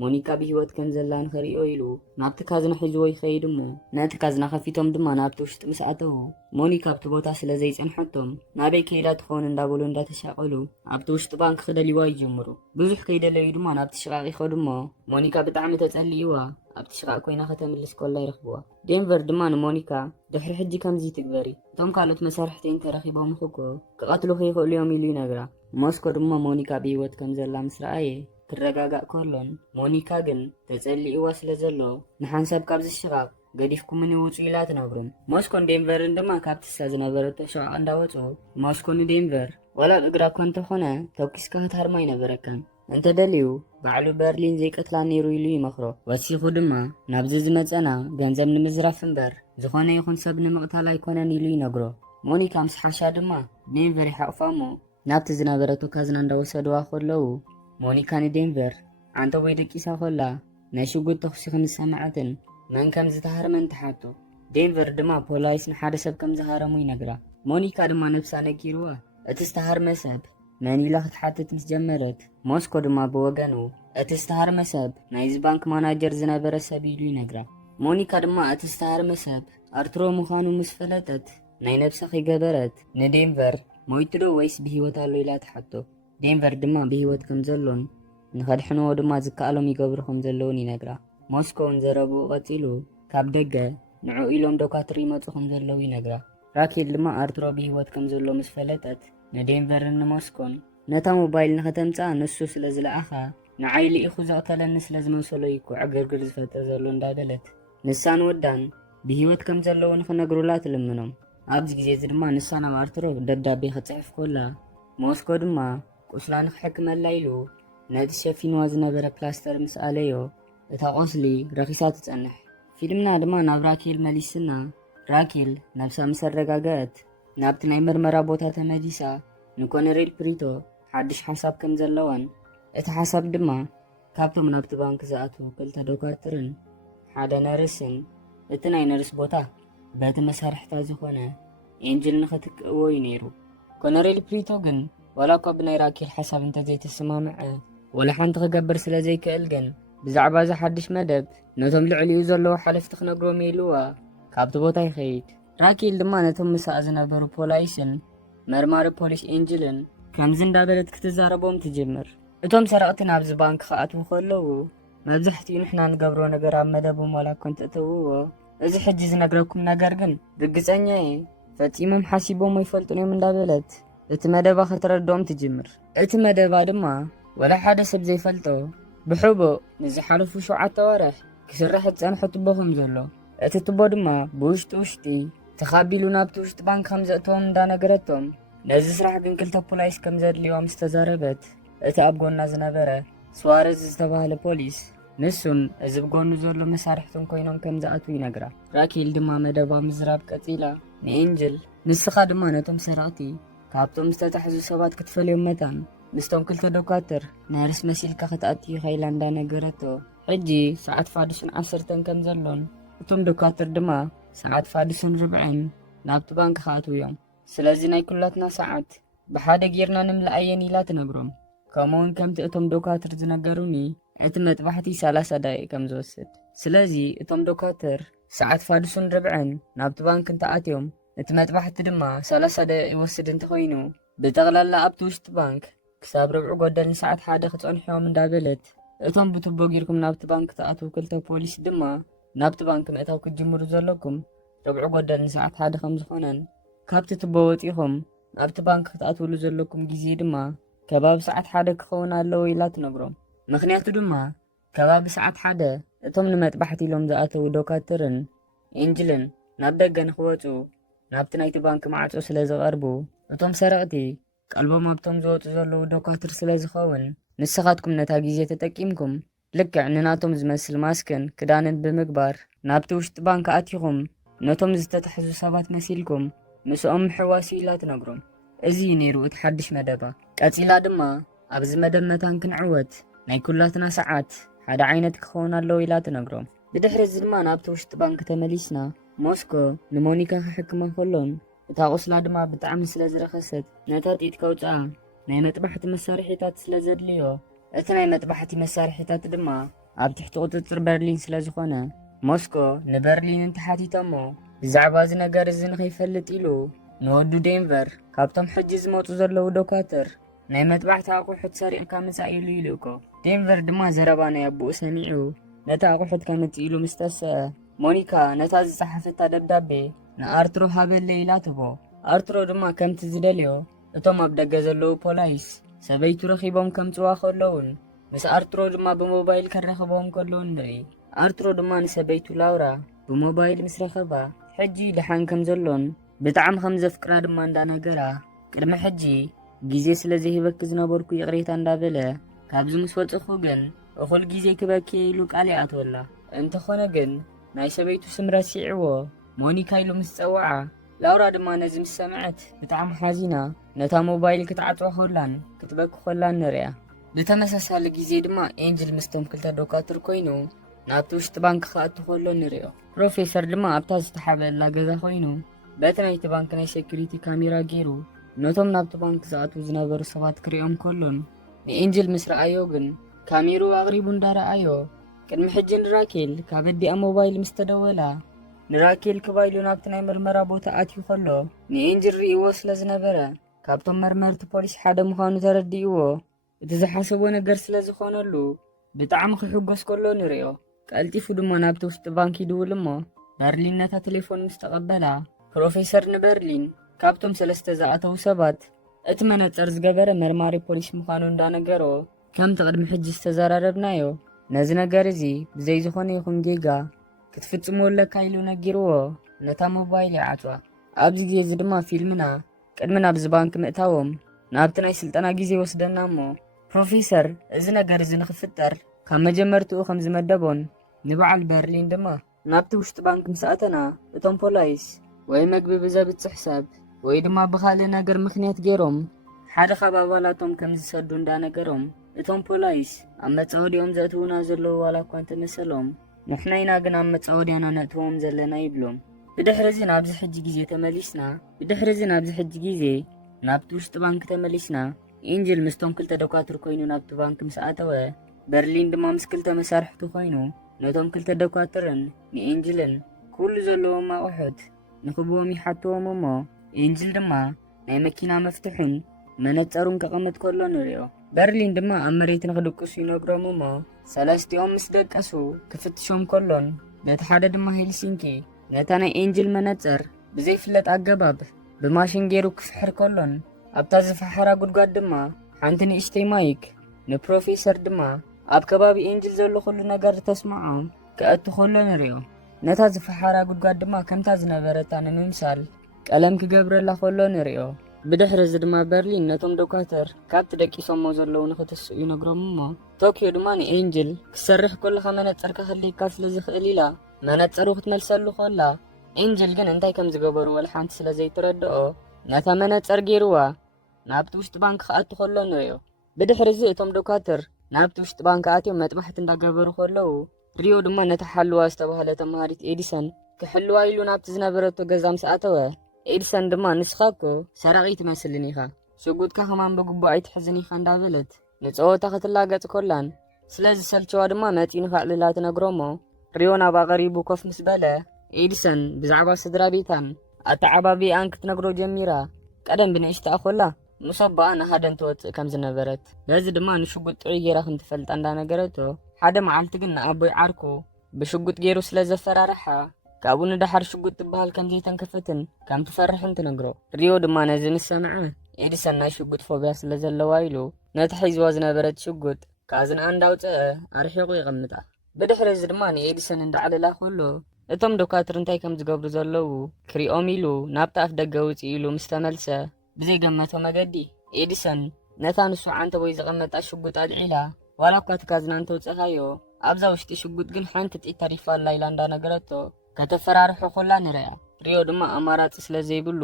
ሞኒካ ብሂወት ከም ዘላ ንኽሪኦ ኢሉ ናብቲ ካዝና ሒዝዎ ይኸይድ እሞ ነቲ ካዝና ከፊቶም ድማ ናብቲ ውሽጢ ምስ ኣተዉ ሞኒካ ኣብቲ ቦታ ስለ ዘይጸንሐቶም ናበይ ከይዳ ትኾን እንዳበሉ እንዳተሻቐሉ ኣብቲ ውሽጢ ባንክ ክደልይዋ ይጅምሩ። ብዙሕ ከይደለዩ ድማ ናብቲ ሽቓቕ ይኸዱ እሞ ሞኒካ ብጣዕሚ ተጸሊይዋ ኣብቲ ሽቓቕ ኮይና ከተምልስ ኮላ ይረኽብዋ። ዴንቨር ድማ ንሞኒካ ድሕሪ ሕጂ ከምዚ ትግበሪ እቶም ካልኦት መሳርሕተይን ተረኺቦም እኮ ክቐትሉኺ ይኽእሉ እዮም ኢሉ ይነግራ። ሞስኮ ድማ ሞኒካ ብሂወት ከም ዘላ ምስ ረኣየ ክረጋጋእ ከሎን ሞኒካ ግን ተጸሊእዋ ስለ ዘሎ ንሓንሳብ ካብዚ ሽቓቕ ገዲፍኩምኒ ውፁ ኢላ ትነግሮም። ሞስኮን ዴንቨርን ድማ ካብቲ ሳ ዝነበረቶ ሽቓቕ እንዳወፁ ሞስኮ ንዴንቨር ወላ ብእግራ እኳ እንተኾነ ተኪስካ ክትሃርማ ይነበረካን እንተደልዩ ባዕሉ በርሊን ዘይቀትላ ነይሩ ኢሉ ይመኽሮ። ወሲኹ ድማ ናብዚ ዝመፀና ገንዘብ ንምዝራፍ እምበር ዝኾነ ይኹን ሰብ ንምቕታል ኣይኮነን ኢሉ ይነግሮ። ሞኒካ ምስ ሓሻ ድማ ዴንቨር ይሓቕፋ እሞ ናብቲ ዝነበረቶ ካዝና እንዳወሰድዋ ከለዉ ሞኒካ ንዴንቨር አንተ ወይ ደቂሳ ኮላ ናይ ሽጉጥ ተኽሲ ክንሰማዓትን መን ከም ዝተሃርመን ተሓቶ። ዴንቨር ድማ ፖላይስ ንሓደ ሰብ ከም ዝሃረሙ ይነግራ። ሞኒካ ድማ ነብሳ ነጊርዋ እቲ ዝተሃርመ ሰብ መን ኢላ ክትሓትት ምስ ጀመረት ሞስኮ ድማ ብወገኑ እቲ ዝተሃርመ ሰብ ናይዚ ባንክ ማናጀር ዝነበረ ሰብ ኢሉ ይነግራ። ሞኒካ ድማ እቲ ዝተሃርመ ሰብ ኣርትሮ ምዃኑ ምስ ፈለጠት ናይ ነብሳ ኸይገበረት ንዴንቨር ሞይቱ ዶ ወይስ ብሂወት ኣሎ ኢላ ትሓቶ። ዴንቨር ድማ ብሂወት ከም ዘሎን ንኸድሕንዎ ድማ ዝከኣሎም ይገብሩ ከም ዘለውን ይነግራ። ሞስኮውን ዘረብኡ ቐፂሉ ካብ ደገ ንዑ ኢሎም ዶካትር ይመፁ ከም ዘለዉ ይነግራ። ራኬል ድማ ኣርትሮ ብሂወት ከም ዘሎ ምስ ፈለጠት ንዴንቨርን ንሞስኮን ነታ ሞባይል ንኸተምፃ ንሱ ስለ ዝለኣኻ ንዓይ ልኢኹ ዘቕተለኒ ስለ ዝመሰሎ ይኩዕ ግርግር ዝፈጥር ዘሎ እንዳበለት ንሳን ወዳን ብሂወት ከም ዘለዉ ንኽነግሩላ ትልምኖም። ኣብዚ ግዜ እዚ ድማ ንሳ ናብ ኣርትሮ ደብዳቤ ክጽሕፍ ኮላ ሞስኮ ድማ ቁስላ ንክሕክመላ ኢሉ ነቲ ሸፊንዋ ዝነበረ ፕላስተር ምስ ኣለዮ እታ ቆስሊ ረኺሳ ትጸንሕ። ፊልምና ድማ ናብ ራኬል መሊስና ራኬል ነብሳ ምስ ኣረጋገአት ናብቲ ናይ ምርመራ ቦታ ተመሊሳ ንኮነሬል ፕሪቶ ሓድሽ ሓሳብ ከም ዘለዋን እቲ ሓሳብ ድማ ካብቶም ናብቲ ባንክ ዝኣትዉ ክልተ ዶካትርን ሓደ ነርስን እቲ ናይ ነርስ ቦታ በቲ መሳርሕታት ዝኾነ ኤንጅል ንኽትክእዎ እዩ ነይሩ። ኮነሬል ፕሪቶ ግን ወላ እኳ ብናይ ራኬል ሓሳብ እንተዘይተሰማምዐ ወላ ሓንቲ ክገብር ስለ ዘይክእል ግን ብዛዕባ እዚ ሓድሽ መደብ ነቶም ልዕሊኡ ዘለዉ ሓለፍቲ ክነግሮም ኢልዋ ካብቲ ቦታ ይኸይድ። ራኬል ድማ ነቶም ምሳእ ዝነበሩ ፖላይስን መርማሪ ፖሊስ ኤንጅልን ከምዚ እንዳበለት ክትዛረቦም ትጅምር። እቶም ሰረቕቲ ናብዚ ባንክ ክኣትዉ ከለዉ መብዛሕትኡ ንሕና ንገብሮ ነገር ኣብ መደቦም ወላ እኳ እንተእተውዎ እዚ ሕጂ ዝነግረኩም ነገር ግን ርግፀኛ እየ ፈፂሞም ሓሲቦም ኣይፈልጡን እዮም እንዳበለት እቲ መደባ ክትረድኦም ትጅምር። እቲ መደባ ድማ ወላ ሓደ ሰብ ዘይፈልጦ ብሕቡእ ንዝሓለፉ 7 ወርሕ ክስራሕ ዝፀንሐ ትቦ ከም ዘሎ እቲ ትቦ ድማ ብውሽጢ ውሽጢ ተኻቢሉ ናብቲ ውሽጢ ባንክ ከም ዘእተዎም እንዳነገረቶም ነዚ ስራሕ ግን ክልተ ፖላይስ ከም ዘድልዮም ዝተዛረበት እቲ ኣብ ጎና ዝነበረ ስዋረዝ ዝተባሃለ ፖሊስ ንሱም እዚ ብጎኑ ዘሎ መሳርሕትን ኮይኖም ከም ዝኣትዉ ይነግራ። ራኬል ድማ መደባ ምዝራብ ቀፂላ ንኤንጅል ንስኻ ድማ ነቶም ሰራቕቲ ካብቶም ዝተታሕዙ ሰባት ክትፈልዮም መታን ምስቶም ክልተ ዶካተር ነርስ መሲልካ ክትኣትዩ ኸይላ እንዳነገረቶ ሕጂ ሰዓት 5:10 ከም ዘሎን እቶም ዶካተር ድማ ሰዓት 5:40 ናብቲ ባንክ ክኣትዉ እዮም። ስለዚ ናይ ኩላትና ሰዓት ብሓደ ጌርና ንምልኣየን ኢላ ትነግሮም። ከምኡውን ከምቲ እቶም ዶካተር ዝነገሩኒ እቲ መጥባሕቲ 30 ደቂቃ ከም ዝወስድ ስለዚ እቶም ዶካተር ሰዓት 5:40 ናብቲ ባንክ እንተኣትዮም እቲ መጥባሕቲ ድማ 30 ደቂቃ ይወስድ እንተኾይኑ ብጠቕላላ ኣብቲ ውሽጢ ባንክ ክሳብ ርብዑ ጎደል ንሰዓት 1 ክጸንሖም እንዳበለት እቶም ብቱቦ ጌርኩም ናብቲ ባንክ ተኣትዉ ክልተ ፖሊስ ድማ ናብቲ ባንክ ምእታው ክጅምሩ ዘለኩም ርብዑ ጎደል ንሰዓት 1 ከም ዝኾነን ካብቲ ቱቦ ወፂኹም ናብቲ ባንክ ክትኣትውሉ ዘለኩም ግዜ ድማ ከባቢ ሰዓት 1 ክኸውን ኣለዎ ኢላ ትነግሮም። ምክንያቱ ድማ ከባቢ ሰዓት 1 እቶም ንመጥባሕቲ ኢሎም ዝኣተዉ ዶካተርን ኤንጅልን ናብ ደገ ንኽወፁ ናብቲ ናይቲ ባንክ ማዕፆ ስለ ዝቐርቡ እቶም ሰረቕቲ ቀልቦም ኣብቶም ዝወፁ ዘለዉ ዶካተር ስለ ዝኸውን ንስኻትኩም ነታ ግዜ ተጠቂምኩም ልክዕ ንናቶም ዝመስል ማስክን ክዳንን ብምግባር ናብቲ ውሽጢ ባንክ ኣትኹም ነቶም ዝተተሓዙ ሰባት መሲልኩም ምስኦም ምሕዋስ ኢላ ትነግሮም። እዚ ነይሩ እቲ ሓድሽ መደባ። ቀፂላ ድማ ኣብዚ መደብ መታን ክንዕወት ናይ ኩላትና ሰዓት ሓደ ዓይነት ክኸውን ኣለዎ ኢላ ትነግሮም። ብድሕሪ እዚ ድማ ናብቲ ውሽጢ ባንክ ተመሊስና ሞስኮ ንሞኒካ ክሕክማ ከሎን እታ ቁስላ ድማ ብጣዕሚ ስለ ዝረኸሰት ነታ ጢት ከውፅኣ ናይ መጥባሕቲ መሳርሒታት ስለ ዘድልዮ እቲ ናይ መጥባሕቲ መሳርሒታት ድማ ኣብ ትሕቲ ቁፅፅር በርሊን ስለ ዝኾነ ሞስኮ ንበርሊን እንተሓቲቶሞ ብዛዕባ እዚ ነገር እዚ ንኸይፈልጥ ኢሉ ንወዱ ዴንቨር ካብቶም ሕጂ ዝመፁ ዘለዉ ዶካተር ናይ መጥባሕቲ ኣቑሑት ሰሪቕካ ምፃእ ኢሉ ይልእኮ። ዴንቨር ድማ ዘረባ ናይ ኣቦኡ ሰሚዑ ነታ ኣቑሑት ከምፅእ ኢሉ ምስ ተስአ ሞኒካ ነታ ዝፀሓፈታ ደብዳቤ ንኣርትሮ ሃበለ ኢላ ትቦ። ኣርትሮ ድማ ከምቲ ዝደልዮ እቶም ኣብ ደገ ዘለዉ ፖላይስ ሰበይቱ ረኺቦም ከምፅዋ ከለውን ምስ ኣርትሮ ድማ ብሞባይል ከረኸቦም ከለውን ንርኢ። ኣርትሮ ድማ ንሰበይቱ ላውራ ብሞባይል ምስ ረኸባ ሕጂ ድሓን ከም ዘሎን ብጣዕሚ ከም ዘፍቅራ ድማ እንዳነገራ ቅድሚ ሕጂ ግዜ ስለ ዘይሂበኪ ዝነበርኩ ይቕሬታ እንዳበለ ካብዚ ምስ ወፅኹ ግን እኹል ግዜ ክበኪ ኢሉ ቃል ይኣትወላ። እንተኾነ ግን ናይ ሰበይቱ ስም ረሲዕዎ ሞኒካ ኢሉ ምስ ፀዋዓ ላውራ ድማ ነዚ ምስ ሰምዐት ብጣዕሚ ሓዚና ነታ ሞባይል ክትዓፅዋ ከላን ክትበኪ ከላን ንሪያ። ብተመሳሳሊ ግዜ ድማ ኤንጅል ምስቶም ክልተ ዶካትር ኮይኑ ናብቲ ውሽጢ ባንክ ክኣቱ ከሎ ንሪኦ። ፕሮፌሰር ድማ ኣብታ ዝተሓበላ ገዛ ኮይኑ በቲ ናይቲ ባንክ ናይ ሴኩሪቲ ካሜራ ገይሩ ነቶም ናብቲ ባንክ ዝኣትዉ ዝነበሩ ሰባት ክሪኦም ከሎን ንኤንጅል ምስ ረኣዮ ግን ካሜሩ ኣቕሪቡ እንዳረኣዮ ቅድሚ ሕጂ ንራኬል ካብ ኣዲኣ ሞባይል ምስ ተደወላ ንራኬል ክባይሉ ናብቲ ናይ ምርመራ ቦታ ኣትዩ ከሎ ንኤንጅል ርእይዎ ስለ ዝነበረ ካብቶም መርመርቲ ፖሊስ ሓደ ምዃኑ ተረዲእዎ እቲ ዝሓሰቦ ነገር ስለ ዝኾነሉ ብጣዕሚ ክሕጎስ ከሎ ንሪኦ። ቀልጢፉ ድማ ናብቲ ውሽጢ ባንክ ይድውል እሞ በርሊን ነታ ቴሌፎን ምስ ተቐበላ ፕሮፌሰር ንበርሊን ካብቶም ሰለስተ ዝኣተዉ ሰባት እቲ መነፀር ዝገበረ መርማሪ ፖሊስ ምዃኑ እንዳነገሮ ከምቲ ቅድሚ ሕጂ ዝተዘራረብናዮ ነዚ ነገር እዚ ብዘይ ዝኾነ ይኹን ጌጋ ክትፍፅምወለካ ኢሉ ነጊርዎ ነታ ሞባይል ይዓፅዋ። ኣብዚ ግዜ እዚ ድማ ፊልምና ቅድሚ ናብዚ ባንክ ምእታዎም ናብቲ ናይ ስልጠና ግዜ ወስደና እሞ ፕሮፌሰር እዚ ነገር እዚ ንኽፍጠር ካብ መጀመርትኡ ከም ዝመደቦን ንበዓል በርሊን ድማ ናብቲ ውሽጢ ባንክ ምስ ኣተና እቶም ፖላይስ ወይ መግቢ ብዘብፅሕ ሰብ ወይ ድማ ብኻልእ ነገር ምክንያት ገይሮም ሓደ ካብ ኣባላቶም ከም ዝሰዱ እንዳነገሮም እቶም ፖላይስ ኣብ መፃወዲኦም ዘእትውና ዘለዉ ዋላ እኳ እንተመሰሎም ንሕና ኢና ግን ኣብ መፃወድያና ነእትዎም ዘለና ይብሎም። ብድሕሪ እዚ ናብዚ ሕጂ ግዜ ናብቲ ውሽጢ ባንክ ተመሊስና ኤንጅል ምስቶም ክልተ ደኳትር ኮይኑ ናብቲ ባንክ ምስ ኣተወ በርሊን ድማ ምስ ክልተ መሳርሕቱ ኮይኑ ነቶም ክልተ ደኳትርን ንኤንጅልን ኩሉ ዘለዎም ኣቑሑት ንክብዎም ይሓትዎም እሞ ኤንጅል ድማ ናይ መኪና መፍትሑን መነፀሩን ከቐምጥ ከሎ ንሪኦ። በርሊን ድማ ኣብ መሬት ንክድቅሱ ይነግሮም እሞ ሰለስቲኦም ምስ ደቀሱ ክፍትሾም ከሎን ነቲ ሓደ ድማ ሄልሲንኪ ነታ ናይ ኤንጅል መነፀር ብዘይፍለጥ ኣገባብ ብማሽን ገይሩ ክፍሕር ከሎን ኣብታ ዝፈሓራ ጉድጓድ ድማ ሓንቲ ንእሽተይ ማይክ ንፕሮፌሰር ድማ ኣብ ከባቢ ኤንጅል ዘሎ ኩሉ ነገር ተስማዖ ክእቱ ከሎ ንሪኦ። ነታ ዝፈሓራ ጉድጓድ ድማ ከምታ ዝነበረታ ንምምሳል ቀለም ክገብረላ ከሎ ንሪኦ። ብድሕሪ እዚ ድማ በርሊን ነቶም ዶካተር ካብቲ ደቂሶሞ ዘለዉ ንኽትስኡ ይነግሮም እሞ ቶኪዮ ድማ ንኤንጅል ክሰርሕ ከለኻ መነፀርካ ክህልየካ ስለ ዝኽእል ኢላ መነፀሩ ክትመልሰሉ ከላ ኤንጅል ግን እንታይ ከም ዝገበሩ ወላ ሓንቲ ስለ ዘይትረድኦ ነታ መነፀር ገይሩዋ ናብቲ ውሽጢ ባንክ ክኣቱ ከሎ ንሪኦ። ብድሕሪ እዚ እቶም ዶካተር ናብቲ ውሽጢ ባንክ ኣትዮም መጥባሕቲ እንዳገበሩ ከለዉ ሪዮ ድማ ነታ ሓልዋ ዝተባህለ ተምሃሪት ኤዲሰን ክሕልዋ ኢሉ ናብቲ ዝነበረቶ ገዛ ምስ ኣተወ ኤዲሰን ድማ ንስኻ እኮ ሰራቒ ትመስልን ኢኻ ሽጉጥካ ኸማን በግቡእ ኣይትሕዝን ኢኻ እንዳበለት ንፀወታ ክትላገፅ ኮላን ስለዚ ሰልችዋ ድማ መፂኑ ካዕልላ ትነግሮሞ ሪዮ ናብ ኣቐሪቡ ኮፍ ምስ በለ ኤዲሰን ብዛዕባ ስድራ ቤታን ኣተዓባቢኣን ክትነግሮ ጀሚራ ቀደም ብንእሽተኣ ኮላ ምስ ኣቦኣ ንሃደን ትወፅእ ከም ዝነበረት በዚ ድማ ንሽጉጥ ጥዑይ ጌራ ክንትፈልጣ እንዳነገረቶ ሓደ መዓልቲ ግን ንኣቦይ ዓርኩ ብሽጉጥ ገይሩ ስለ ዘፈራርሓ ካብኡ ንዳሓር ሽጉጥ ትበሃል ከም ዘይተንከፈትን ከም ትፈርሕን ትነግሮ። ሪዮ ድማ ነዚ ምስ ሰምዐ ኤዲሰን ናይ ሽጉጥ ፎብያ ስለ ዘለዋ ኢሉ ነቲ ሒዝዋ ዝነበረት ሽጉጥ ካዝንኣ እንዳውፅአ ኣርሒቑ ይቕምጣ። ብድሕሪ እዚ ድማ ንኤዲሰን እንዳዕልላ ከሎ እቶም ዶካትር እንታይ ከም ዝገብሩ ዘለዉ ክሪኦም ኢሉ ናብቲ ኣፍ ደገ ውፅእ ኢሉ ምስ ተመልሰ ብዘይገመቶ መገዲ ኤዲሰን ነታ ንሱ ዓንተ ወይ ዝቐመጣ ሽጉጥ ኣልዒላ ዋላ እኳ ትካዝና እንተውፅኻዮ ኣብዛ ውሽጢ ሽጉጥ ግን ሓንቲ ጥይት ተሪፋ ላይላንዳ ነገረቶ ከተፈራርሑ ኮላ ንርያ ሪዮ ድማ ኣማራፂ ስለ ዘይብሉ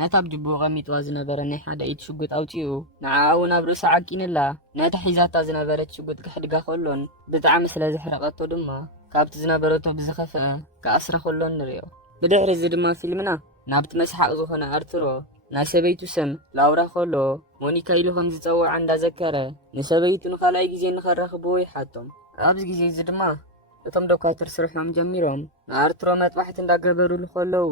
ነታ ብጅቡ ቀሚጥዋ ዝነበረ ናይ ሓደ ኢድ ሽጉጥ ኣውፂኡ ንዓኡ ናብ ርእሳ ዓቂንላ ነታ ሒዛታ ዝነበረት ሽጉጥ ክሕድጋ ከሎን ብጣዕሚ ስለ ዝሕረቐቶ ድማ ካብቲ ዝነበረቶ ብዝኸፍአ ከኣስራ ከሎን ንሪኦ። ብድሕሪ እዚ ድማ ፊልምና ናብቲ መስሓቅ ዝኾነ ኣርትሮ ናይ ሰበይቱ ስም ላውራ ከሎ ሞኒካ ኢሉ ከም ዝፀውዓ እንዳዘከረ ንሰበይቱ ንኻልኣይ ግዜ ንኸረኽብዎ ይሓቶም። ኣብዚ ግዜ እዚ ድማ እቶም ዶክተር ስርሖም ጀሚሮም ንኣርትሮ መጥባሕቲ እንዳገበሩሉ ከለዉ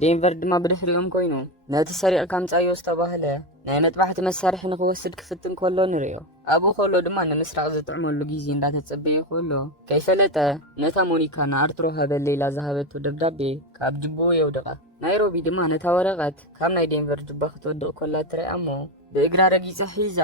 ዴንቨር ድማ ብድሕሪኦም ኮይኑ ነቲ ሰሪቕካ ምፃዮ ዝተባህለ ናይ መጥባሕቲ መሳርሒ ንክወስድ ክፍትን ከሎ ንሪኦ። ኣብኡ ከሎ ድማ ንምስራቅ ዝጥዕመሉ ግዜ እንዳተፀበየ ከሎ ከይፈለጠ ነታ ሞኒካ ንኣርትሮ ሃበሌላ ዝሃበቶ ደብዳቤ ካብ ጅቡኡ የውድቓ። ናይሮቢ ድማ ነታ ወረቐት ካብ ናይ ዴንቨር ጅባ ክትወድቕ ኮላ ትሪኣ እሞ ብእግራ ረጊፀ ሒዛ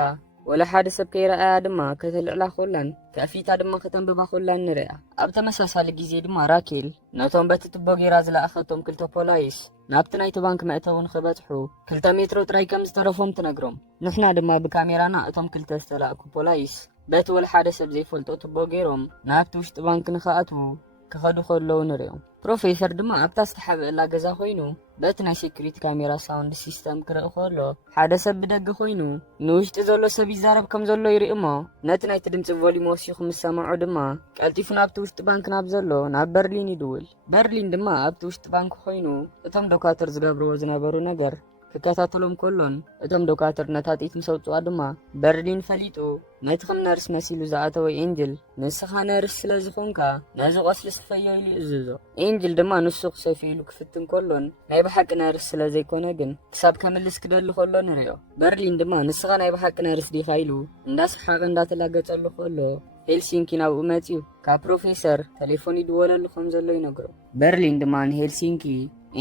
ወላ ሓደ ሰብ ከይረኣያ ድማ ከተልዕላ ኮላን ከፊታ ድማ ከተንብባ ኮላን ንሪኣ። ኣብ ተመሳሳሊ ግዜ ድማ ራኬል ነቶም በቲ ትቦ ጌራ ዝለኣኸቶም ክልተ ፖላይስ ናብቲ ናይቲ ባንክ መእተዊ ንኽበፅሑ 2 ሜትሮ ጥራይ ከም ዝተረፎም ትነግሮም። ንሕና ድማ ብካሜራና እቶም ክልተ ዝተላእኩ ፖላይስ በቲ ወላ ሓደ ሰብ ዘይፈልጦ ትቦ ገይሮም ናብቲ ውሽጢ ባንክ ንኽኣትዉ ክኸዱ ከለዉ ንሪኦም። ፕሮፌሰር ድማ ኣብታ ዝተሓብአላ ገዛ ኮይኑ በቲ ናይ ሴኩሪቲ ካሜራ ሳውንድ ሲስተም ክርኢ ከሎ ሓደ ሰብ ብደገ ኮይኑ ንውሽጢ ዘሎ ሰብ ይዛረብ ከም ዘሎ ይርኢ እሞ ነቲ ናይቲ ድምፂ ቮሊዩም ወሲኹ ምስ ሰምዖ ድማ ቀልጢፉ ናብቲ ውሽጢ ባንክ ናብ ዘሎ ናብ በርሊን ይድውል። በርሊን ድማ ኣብቲ ውሽጢ ባንክ ኮይኑ እቶም ዶክተር ዝገብርዎ ዝነበሩ ነገር ክከታተሎም ከሎን እቶም ዶክተር ነታ ጥይት ምስ ኣውፅዋ ድማ በርሊን ፈሊጡ ነቲ ከም ነርስ መሲሉ ዝኣተወ ኤንጅል ንስኻ ነርስ ስለ ዝኾንካ ነዚ ቆስሊ ስፈዮ ኢሉ ይእዝዞ። ኤንጅል ድማ ንሱ ክሰፍዩ ኢሉ ክፍትን ከሎን ናይ ብሓቂ ነርስ ስለ ዘይኮነ ግን ክሳብ ከመልስ ክደሊ ከሎ ንሪኦ። በርሊን ድማ ንስኻ ናይ ብሓቂ ነርስ ዲኻ ኢሉ እንዳሰሓቐ እንዳተላገፀሉ ከሎ ሄልሲንኪ ናብኡ መፂኡ ካብ ፕሮፌሰር ቴሌፎን ይድወለሉ ከም ዘሎ ይነግሮ። በርሊን ድማ ንሄልሲንኪ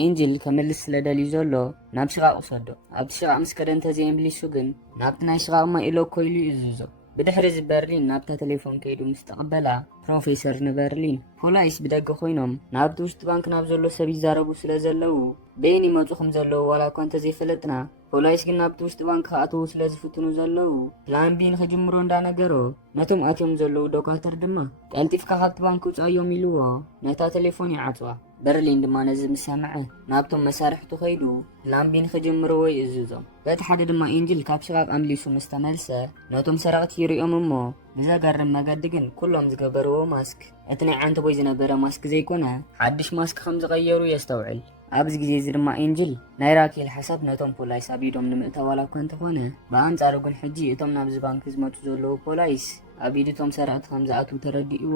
ኤንጅል ከመልስ ስለደልዩ ዘሎ ናብ ሽቓቅ ውሰዶ። ኣብቲ ሽቓቅ ምስ ከደ እንተዘየምሊሱ ግን ናብቲ ናይ ሽቓቅ ማኢሎ ኮይሉ ይዝዞ። ብድሕሪ እዚ በርሊን ናብታ ቴሌፎን ከይዱ ምስ ተቐበላ ፕሮፌሰር ንበርሊን ፖላይስ ብደገ ኮይኖም ናብቲ ውሽጢ ባንክ ናብ ዘሎ ሰብ ይዛረቡ ስለ ዘለዉ በይን ይመፁ ከም ዘለዉ ዋላ እኳ እንተዘይፈለጥና ፖላይስ ግን ናብቲ ውሽጢ ባንክ ከኣትዉ ስለ ዝፍትኑ ዘለዉ ፕላን ቢ ንኽጅምሮ እንዳነገሮ ነቶም ኣትዮም ዘለዉ ዶክተር ድማ ቀልጢፍካ ካብቲ ባንክ ውፃዮም ኢልዎ ነታ ቴሌፎን ይዓፅዋ። በርሊን ድማ ነዚ ምስ ሰምዐ ናብቶም መሳርሕቱ ከይዱ ፕላን ቢ ንኽጅምርዎ ይእዝዞም። በቲ ሓደ ድማ ኤንጅል ካብ ሽቓቅ ኣምሊሱ ምስ ተመልሰ ነቶም ሰረቕቲ ይሪኦም እሞ ብዘገርም መገዲ ግን ኩሎም ዝገበርዎ ማስክ እቲ ናይ ዓንቲ ቦይ ዝነበረ ማስክ ዘይኮነ ሓድሽ ማስክ ከም ዝቐየሩ የስተውዕል። ኣብዚ ግዜ እዚ ድማ ኤንጅል ናይ ራኬል ሓሳብ ነቶም ፖላይስ ኣብ ኢዶም ንምእታው ዋላ እኳ እንተኾነ ብኣንጻሩ ግን ሕጂ እቶም ናብዚ ባንክ ዝመፁ ዘለዉ ፖላይስ ኣብ ኢድ እቶም ሰራእቲ ከም ዝኣትዉ ተረዲእዎ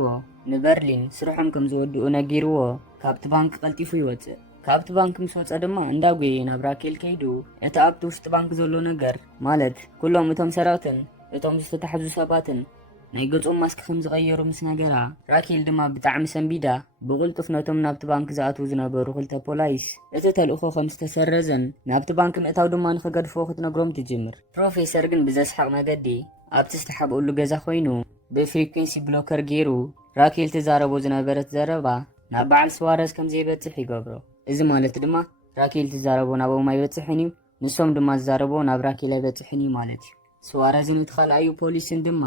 ንበርሊን ስርሖም ከም ዝወድኡ ነጊርዎ ካብቲ ባንክ ቀልጢፉ ይወፅእ። ካብቲ ባንክ ምስ ወፀ ድማ እንዳጎየ ናብ ራኬል ከይዱ እቲ ኣብቲ ውሽጢ ባንክ ዘሎ ነገር ማለት ኩሎም እቶም ሰራእትን እቶም ዝተታሕዙ ሰባትን ናይ ገጾም ማስክ ከም ዝቐየሩ ምስ ነገራ ራኬል ድማ ብጣዕሚ ሰንቢዳ ብቕልጡፍ ነቶም ናብቲ ባንክ ዝኣትዉ ዝነበሩ ክልተ ፖላይስ እቲ ተልእኾ ከም ዝተሰረዘን ናብቲ ባንክ ምእታው ድማ ንኽገድፍዎ ክትነግሮም ትጅምር። ፕሮፌሰር ግን ብዘስሓቕ መገዲ ኣብቲ ዝተሓብኡሉ ገዛ ኮይኑ ብፍሪኩንሲ ብሎከር ገይሩ ራኬል ትዛረቦ ዝነበረት ዘረባ ናብ በዓል ስዋረዝ ከም ዘይበፅሕ ይገብሮ። እዚ ማለት ድማ ራኬል ትዛረቦ ናቦም ኣይበፅሕን እዩ፣ ንሶም ድማ ዝዛረቦ ናብ ራኬል ኣይበፅሕን እዩ ማለት እዩ። ስዋረዝን እቲ ካልኣዩ ፖሊስን ድማ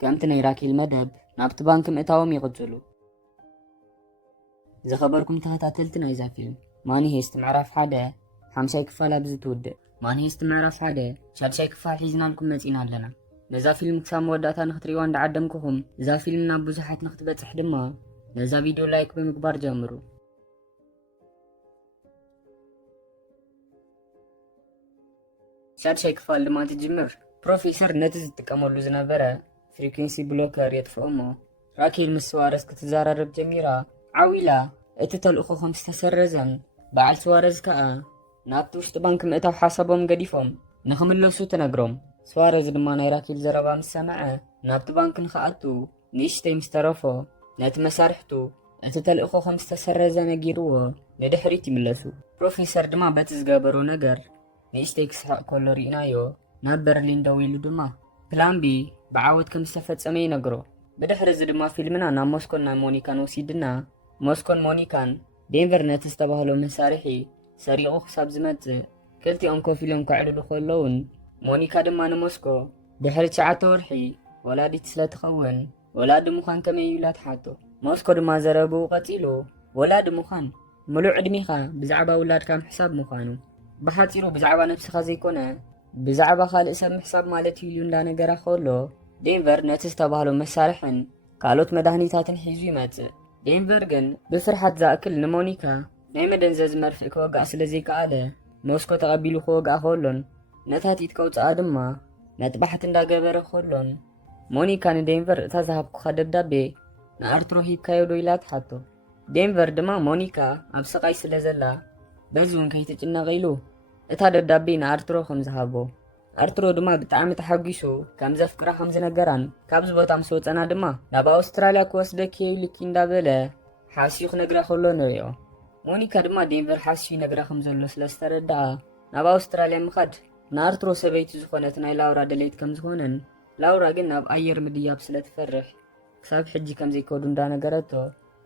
ከምቲ ናይ ራኬል መደብ ናብቲ ባንክ ምእታዎም ይቕፅሉ። ዝኸበርኩም ተኸታተልቲ ናይዛ ፊልም ማኒ ሄስት ምዕራፍ 1 5 ክፋል ኣብዚ ትውድእ። ማኒ ሄስት ምዕራፍ 1 6 ክፋል ሒዝናልኩም መፂና ኣለና። ነዛ ፊልም ክሳብ መወዳእታ ንኽትሪእዋ እንዳዓደምኩኹም እዛ ፊልም ናብ ብዙሓት ንኽትበፅሕ ድማ ነዛ ቪድዮ ላይክ ብምግባር ጀምሩ። 6 ክፋል ድማ ትጅምር። ፕሮፌሰር ነቲ ዝጥቀመሉ ዝነበረ ፍሪኩንሲ ብሎከር የጥፍኦ እሞ ራኬል ምስ ስዋረዝ ክትዘራረብ ጀሚራ ዓዊላ እቲ ተልእኾ ከም ዝተሰረዘን በዓል ስዋረዝ ከዓ ናብቲ ውሽጢ ባንክ ምእታው ሓሳቦም ገዲፎም ንኽምለሱ ትነግሮም። ስዋረዝ ድማ ናይ ራኬል ዘረባ ምስ ሰምዐ ናብቲ ባንክ ንኽኣቱ ንእሽተይ ምስ ተረፎ ነቲ መሳርሕቱ እቲ ተልእኾ ከም ዝተሰረዘ ነጊርዎ ንድሕሪት ይምለሱ። ፕሮፌሰር ድማ በቲ ዝገበሮ ነገር ንእሽተይ ክስሕቕ ከሎ ሪእናዮ ናብ በርሊን ደው ኢሉ ድማ ፕላን ቢ ብዓወት ከም ዝተፈጸመ ይነግሮ። ብድሕሪ እዚ ድማ ፊልምና ናብ ሞስኮን ናብ ሞኒካን ወሲድና ሞስኮን ሞኒካን ዴንቨር ነቲ ዝተባህሎ መሳርሒ ሰሪቑ ክሳብ ዝመፅእ ክልቲኦም ኮፍ ኢሎም ክዕልሉ ከለውን ሞኒካ ድማ ንሞስኮ ድሕሪ 9 ወርሒ ወላዲት ስለትኸውን ወላዲ ምዃን ከመይ ኢላ ትሓቶ። ሞስኮ ድማ ዘረብኡ ቀፂሉ ወላዲ ምዃን ሙሉእ ዕድሜኻ ብዛዕባ ውላድካ ምሕሳብ ምዃኑ ብሓፂሩ ብዛዕባ ነፍስኻ ዘይኮነ ብዛዕባ ካልእ ሰብ ምሕሳብ ማለት እዩ ኢሉ እንዳነገራ ከሎ ዴንቨር ነቲ ዝተባህሎ መሳርሕን ካልኦት መድሃኒታትን ሒዙ ይመጽእ። ዴንቨር ግን ብፍርሓት ዝኣክል ንሞኒካ ናይ መደንዘዝ መርፍእ ክወጋእ ስለ ዘይከኣለ ሞስኮ ተቐቢሉ ክወጋእ ከሎን ነታቲት ከውፅኣ ድማ መጥባሕቲ እንዳገበረ ከሎን ሞኒካ ንዴንቨር እታ ዝሃብኩኻ ደብዳቤ ንኣርትሮ ሂብካዮ ዶ ኢላ ትሓቶ። ዴንቨር ድማ ሞኒካ ኣብ ስቃይ ስለ ዘላ በዚ እውን ከይትጭነቕ ኢሉ እታ ደብዳቤ ንኣርትሮ ከም ዝሃቦ ኣርትሮ ድማ ብጣዕሚ ተሓጒሱ ከም ዘፍቅራ ከም ዝነገራን ካብዚ ቦታ ምስ ወፀና ድማ ናብ ኣውስትራልያ ክወስደኪ ኢሉኪ እንዳበለ ሓሲዩ ክነግራ ከሎ ንሪኦ። ሞኒካ ድማ ዴንቨር ሓሲዩ ነግራ ከም ዘሎ ስለ ዝተረድኣ ናብ ኣውስትራልያ ምኻድ ንኣርትሮ ሰበይቲ ዝኾነት ናይ ላውራ ደለይት ከም ዝኾነን ላውራ ግን ናብ ኣየር ምድያብ ስለ ትፈርሕ ክሳብ ሕጂ ከም ዘይከዱ እንዳነገረቶ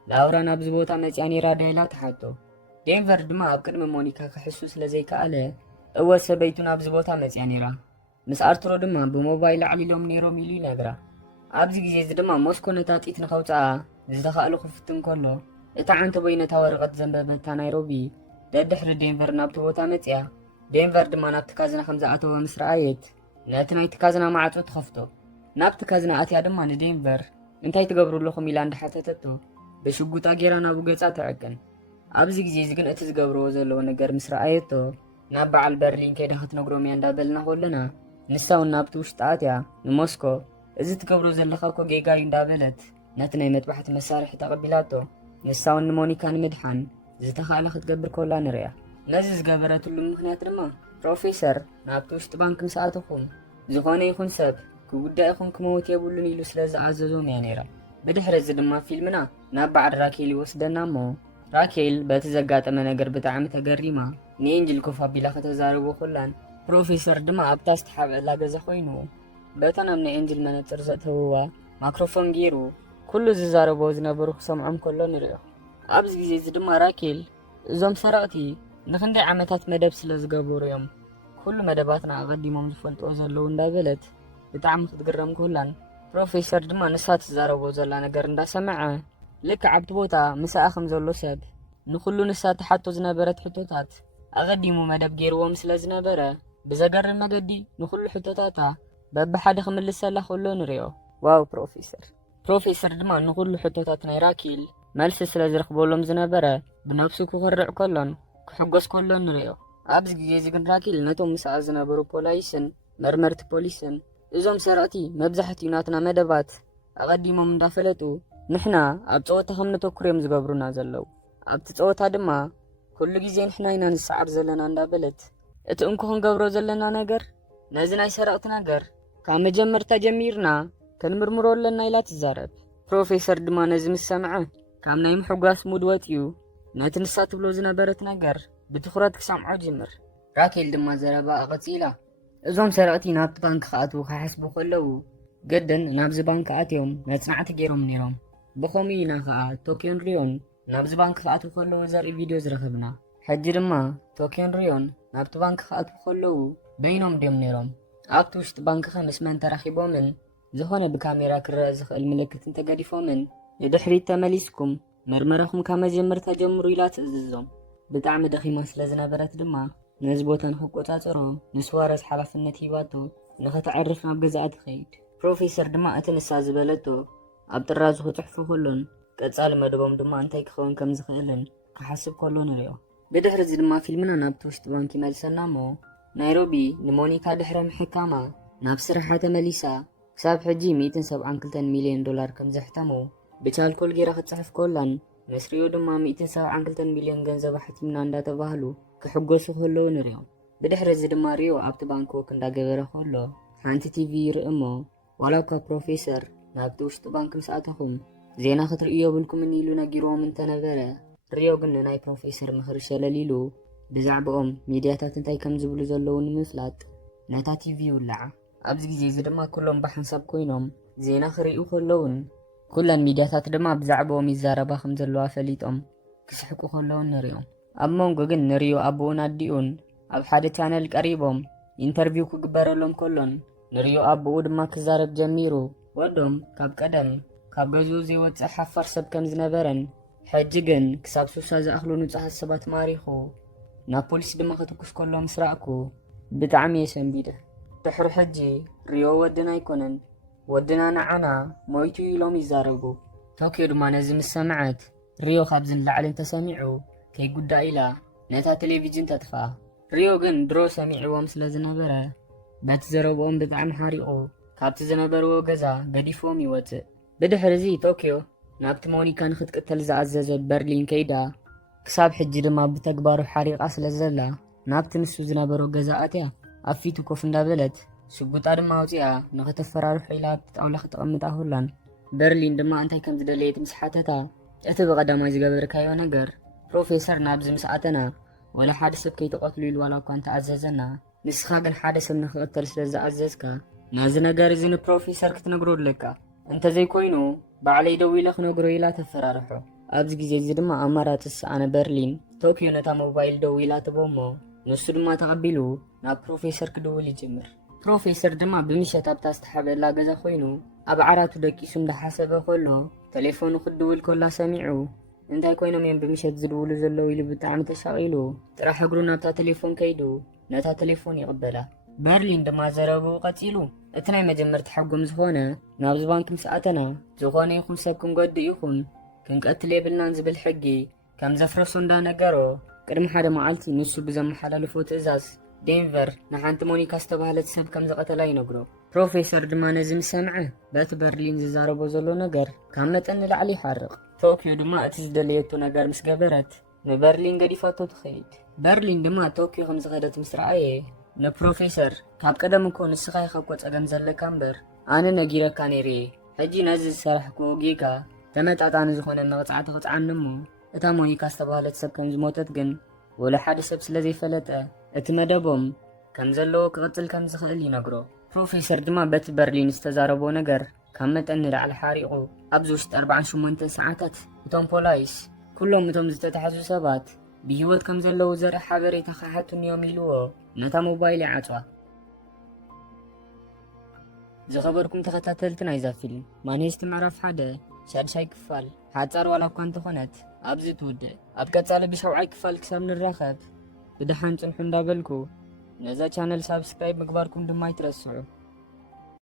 ላውራ ናብዚ ቦታ መፅያ ነይራ ዳይላ ትሓቶ። ዴንቨር ድማ ኣብ ቅድሚ ሞኒካ ክሕሱ ስለ ዘይከኣለ እወ ሰበይቱ ናብዚ ቦታ መፅያ ነይራ ምስ ኣርትሮ ድማ ብሞባይል ኣዕሊሎም ነይሮም ኢሉ ይነግራ። ኣብዚ ግዜ እዚ ድማ ሞስኮ ነታጢት ንኸውፅኣ ዝተኻእሉ ክፍትን ከሎ እታ ዓንተ ወይ ነታ ወረቐት ዘንበበታ ናይሮቢ ደድሕሪ ዴንቨር ናብቲ ቦታ መፅያ ዴንቨር ድማ ናብቲ ካዝና ከም ዝኣተወ ምስ ረኣየት ነቲ ናይቲ ካዝና ማዕፆ ትኸፍቶ። ናብቲ ካዝና ኣትያ ድማ ንዴንቨር እንታይ ትገብሩ ኣለኹም ኢላ እንዳሓተተቶ ብሽጉጣ ጌራ ናብኡ ገጻ ትዕቅን። ኣብዚ ግዜ እዚ ግን እቲ ዝገብርዎ ዘለዎ ነገር ምስ ረኣየቶ ናብ በዓል በርሊን ከይዳ ክትነግሮም እያ እንዳበልና ከለና ንሳ እውን ናብቲ ውሽጢ ኣትያ ንሞስኮ እዚ ትገብሮ ዘለኻ እኮ ጌጋ እዩ እንዳበለት ነቲ ናይ መጥባሕቲ መሳርሒ ተቐቢላቶ ንሳ እውን ንሞኒካ ንምድሓን ዝተኻእለ ክትገብር ከላ ንሪያ። ነዚ ዝገበረትሉ ምክንያት ድማ ፕሮፌሰር ናብቲ ውሽጢ ባንኪ ምስ ኣተኹም ዝኾነ ይኹን ሰብ ክጉዳኢኹም ክመውት የብሉን ኢሉ ስለ ዝኣዘዞም እያ ነይራ። ብድሕሪ እዚ ድማ ፊልምና ናብ በዓል ራኬል ይወስደና እሞ ራኬል በቲ ዘጋጠመ ነገር ብጣዕሚ ተገሪማ ንኤንጅል ኮፍ ኣቢላ ከተዛረቦ ኮላን ፕሮፌሰር ድማ ኣብታ ዝተሓብአላ ገዛ ኮይኑ በታ ናብ ናይ ኤንጅል መነፅር ዘእተውዋ ማይክሮፎን ገይሩ ኩሉ ዝዛረቦ ዝነበሩ ክሰምዖም ከሎ ንሪኦ። ኣብዚ ግዜ እዚ ድማ ራኬል እዞም ሰረቕቲ ንክንደይ ዓመታት መደብ ስለ ዝገበሩ እዮም ኩሉ መደባትና ኣቐዲሞም ዝፈልጥዎ ዘለዉ እንዳበለት ብጣዕሚ ክትግረም ኮላን ፕሮፌሰር ድማ ንሳ ትዛረቦ ዘላ ነገር እንዳሰምዐ ልክዕ ኣብቲ ቦታ ምስኣ ከም ዘሎ ሰብ ንኩሉ ንሳ ተሓቶ ዝነበረት ሕቶታት ኣቐዲሙ መደብ ገይርዎም ስለ ዝነበረ ብዘገርም መገዲ ንኩሉ ሕቶታታ በብሓደ ክምልሰላ ከሎ ንሪኦ። ዋው ፕሮፌሰር ድማ ንኩሉ ሕቶታት ናይ ራኬል መልሲ ስለ ዝረኽበሎም ዝነበረ ብነፍሱ ክኸርዕ ከሎን ክሕጎስ ከሎን ንሪኦ። ኣብዚ ግዜ እዚ ግን ራኬል ነቶም ምስኣ ዝነበሩ ፖላይስን መርመርቲ ፖሊስን እዞም ሰረቕቲ መብዛሕትኡ ናትና መደባት ኣቐዲሞም እንዳፈለጡ ንሕና ኣብ ፀወታ ከም ነተኩር እዮም ዝገብሩና ዘለው ኣብቲ ፀወታ ድማ ኩሉ ግዜ ንሕና ኢና ንሰዓር ዘለና እንዳበለት እቲ እንኩ ክንገብሮ ዘለና ነገር ነዚ ናይ ሰረቕቲ ነገር ካብ መጀመርታ ጀሚርና ክንምርምሮ ኣለና ኢላ ትዛረብ። ፕሮፌሰር ድማ ነዚ ምስ ሰምዐ ካብ ናይ ምሕጓስ ሙድ ወፂኡ ነቲ ንሳ ትብሎ ዝነበረት ነገር ብትኩረት ክሰምዖ ጅምር። ራኬል ድማ ዘረባ ኣቐፂላ እዞም ሰረቕቲ ናብቲ ባንኪ ክኣትዉ ካሕስቡ ከለዉ ገደን ናብዚ ባንኪ ኣትዮም መፅናዕቲ ገይሮም ነይሮም። ብኸምኡ ኢና ከዓ ቶኪዮን ሪዮን ናብዚ ባንኪ ክኣትዉ ከለዉ ዘርኢ ቪድዮ ዝረኸብና። ሕጂ ድማ ቶኪዮን ሪዮን ናብቲ ባንኪ ክኣትዉ ከለዉ በይኖም ድዮም ነይሮም። ኣብቲ ውሽጢ ባንኪ ምስ መን ተራኺቦምን ዝኾነ ብካሜራ ክረአ ዝኽእል ምልክት እንተገዲፎምን ንድሕሪት ተመሊስኩም መርመራኹም ካብ መጀመርታ ጀምሩ ኢላ ትእዝዞም። ብጣዕሚ ደኺማ ስለ ዝነበረት ድማ ነዚ ቦታ ንክቆፃፀሮ ንስዋረስ ሓላፍነት ሂባቶ ንኸተዕርፍ ናብ ገዛኣ ትኸይድ። ፕሮፌሰር ድማ እቲ ንሳ ዝበለቶ ኣብ ጥራዙ ክፅሕፉ ከሎን ቀፃሊ መደቦም ድማ እንታይ ክኸውን ከም ዝኽእልን ክሓስብ ከሎ ንሪኦ። ብድሕሪ እዚ ድማ ፊልምና ናብቲ ውሽጢ ባንኪ መልሰና እሞ ናይሮቢ ንሞኒካ ድሕሪ ምሕካማ ናብ ስራሓ ተመሊሳ ክሳብ ሕጂ 172 ሚልዮን ዶላር ከም ዘሕተሙ ብቻልኮል ጌራ ክትፅሕፍ ከላን ምስ ሪዮ ድማ 172 ሚልዮን ገንዘብ ሓቲምና እንዳተባህሉ ክሕጎሱ ከለዉ ንሪኦ። ብድሕሪ እዚ ድማ ሪዮ ኣብቲ ባንኪ ወክ እንዳገበረ ከሎ ሓንቲ ቲቪ ይርኢ እሞ ዋላ እኳ ፕሮፌሰር ናብቲ ውሽጢ ባንኪ ምስ ኣተኹም ዜና ክትርእዮ የብልኩምን ኢሉ ነጊሮም እንተነበረ ሪዮ ግን ንናይ ፕሮፌሰር ምኽሪ ሸለሊሉ ብዛዕባኦም ሚድያታት እንታይ ከም ዝብሉ ዘለዉ ንምፍላጥ ነታ ቲቪ ይውላዓ። ኣብዚ ግዜ እዚ ድማ ኩሎም ብሓንሳብ ኮይኖም ዜና ክርእዩ ከለውን ኩለን ሚድያታት ድማ ብዛዕባኦም ይዛረባ ከም ዘለዋ ፈሊጦም ክስሕቁ ከለውን ንሪኦም። ኣብ መንጎ ግን ንሪዮ ኣቦኡን ኣዲኡን ኣብ ሓደ ቻነል ቀሪቦም ኢንተርቪው ክግበረሎም ከሎን ንሪዮ ኣቦኡ ድማ ክዛረብ ጀሚሩ ወዶም ካብ ቀደም ካብ ገዝኡ ዘይወፅእ ሓፋር ሰብ ከም ዝነበረን ሕጂ ግን ክሳብ 60 ዝኣኽሉ ንጹሓት ሰባት ማሪኹ ናብ ፖሊስ ድማ ክትኩስ ከሎ ምስ ረኣኩ ብጣዕሚ እየ ሰንቢደ። ድሕሪ ሕጂ ሪዮ ወድና ኣይኮነን ወድና ንዓና ሞይቱ ኢሎም ይዛረቡ። ቶኪዮ ድማ ነዚ ምስ ሰምዐት ሪዮ ካብዚ ንላዕሊ እንተሰሚዑ ከይጉዳእ ኢላ ነታ ቴሌቪዥን ተጥፍኣ። ሪዮ ግን ድሮ ሰሚዕዎም ስለ ዝነበረ በቲ ዘረብኦም ብጣዕሚ ሓሪቑ ካብቲ ዝነበርዎ ገዛ ገዲፎም ይወፅእ። ብድሕሪ እዚ ቶኪዮ ናብቲ ሞኒካ ንክትቅተል ዝኣዘዘ በርሊን ከይዳ ክሳብ ሕጂ ድማ ብተግባሩ ሓሪቓ ስለ ዘላ ናብቲ ንሱ ዝነበሮ ገዛ ኣትያ ኣብ ፊቱ ኮፍ እንዳበለት ሽጉጣ ድማ ኣውፂኣ ንኽተፈራርሑ ኢላ ኣብቲ ጣውላ ክተቐምጣ ሁላን በርሊን ድማ እንታይ ከም ዝደለየት ምስ ሓተታ እቲ ብቐዳማይ ዝገበርካዮ ነገር ፕሮፌሰር ናብዚ ምስ ኣተና ወላ ሓደ ሰብ ከይተቐትሉ ኢሉ ዋላ እኳ እንተኣዘዘና ንስኻ ግን ሓደ ሰብ ንክቕተል ስለ ዝኣዘዝካ ናዚ ነገር እዚ ንፕሮፌሰር ክትነግሮ ኣለካ እንተዘይኮይኑ ባዕለይ ደው ኢለ ክነግሮ ኢላ ተፈራርሑ። ኣብዚ ግዜ እዚ ድማ ኣማራፅስ ኣነ በርሊን ቶኪዮ ነታ ሞባይል ደው ኢላ ትቦሞ ንሱ ድማ ተቐቢሉ ናብ ፕሮፌሰር ክድውል ይጅምር። ፕሮፌሰር ድማ ብምሸት ኣብታ ዝተሓበላ ገዛ ኮይኑ ኣብ ዓራቱ ደቂሱ እንዳሓሰበ ከሎ ቴሌፎኑ ክድውል ከላ ሰሚዑ እንታይ ኮይኖም እዮም ብምሸት ዝድውሉ ዘለዉ ኢሉ ብጣዕሚ ተሻቒሉ ጥራሕ እግሩ ናብታ ቴሌፎን ከይዱ ነታ ቴሌፎን ይቕበላ። በርሊን ድማ ዘረብኡ ቀፂሉ እቲ ናይ መጀመርቲ ሓጎም ዝኾነ ናብዚ ባንኪ ምስ ኣተና ዝኾነ ይኹን ሰብ ክንጎዲ ይኹን ክንቀትል የብልናን ዝብል ሕጊ ከም ዘፍረሶ እንዳነገሮ ቅድሚ ሓደ መዓልቲ ንሱ ብዘመሓላልፎ ትእዛዝ ዴንቨር ንሓንቲ ሞኒካ ዝተባህለት ሰብ ከም ዘቐተላ ይነግሮ። ፕሮፌሰር ድማ ነዚ ምስ ሰምዐ በቲ በርሊን ዝዛረቦ ዘሎ ነገር ካብ መጠን ንላዕሊ ይሓርቕ። ቶኪዮ ድማ እቲ ዝደለየቶ ነገር ምስ ገበረት ንበርሊን ገዲፋቶ ትኸይድ። በርሊን ድማ ቶኪዮ ከም ዝኸደት ምስ ረኣየ ንፕሮፌሰር ካብ ቀደም እኮ ንስኻ ኢኻ እኮ ፀገም ዘለካ እምበር ኣነ ነጊረካ ነይረ ሕጂ ነዚ ዝሰርሕክዎ ጌጋ ተመጣጣኒ ዝኾነ መቕፃዕቲ ኽፅዓኒ እሞ እታ ሞኒካ ዝተባህለት ሰብ ከም ዝሞተት ግን ወላ ሓደ ሰብ ስለ ዘይፈለጠ እቲ መደቦም ከም ዘለዎ ክቕፅል ከም ዝኽእል ይነግሮ። ፕሮፌሰር ድማ በቲ በርሊን ዝተዛረቦ ነገር ካብ መጠን ንላዕሊ ሓሪቑ ኣብዚ ውሽጢ 48 ሰዓታት እቶም ፖላይስ ኩሎም እቶም ዝተታሕዙ ሰባት ብሂወት ከም ዘለዉ ዘርኢ ሓበሬታ ካሓቱን እዮም ኢልዎ ነታ ሞባይል ይዓፅዋ። ዝኸበርኩም ተኸታተልቲ ናይዛ ፊልም ማንሄስት ምዕራፍ 1 ሻድሻይ ክፋል ሓፃር ዋላ እኳ እንተኾነት ኣብዚ ትውድእ። ኣብ ቀፃሊ ብ7ይ ክፋል ክሳብ ንራኸብ ብድሓን ፅንሑ እንዳበልኩ ነዛ ቻነል ሳብስክራይብ ምግባርኩም ድማ ይትረስዑ።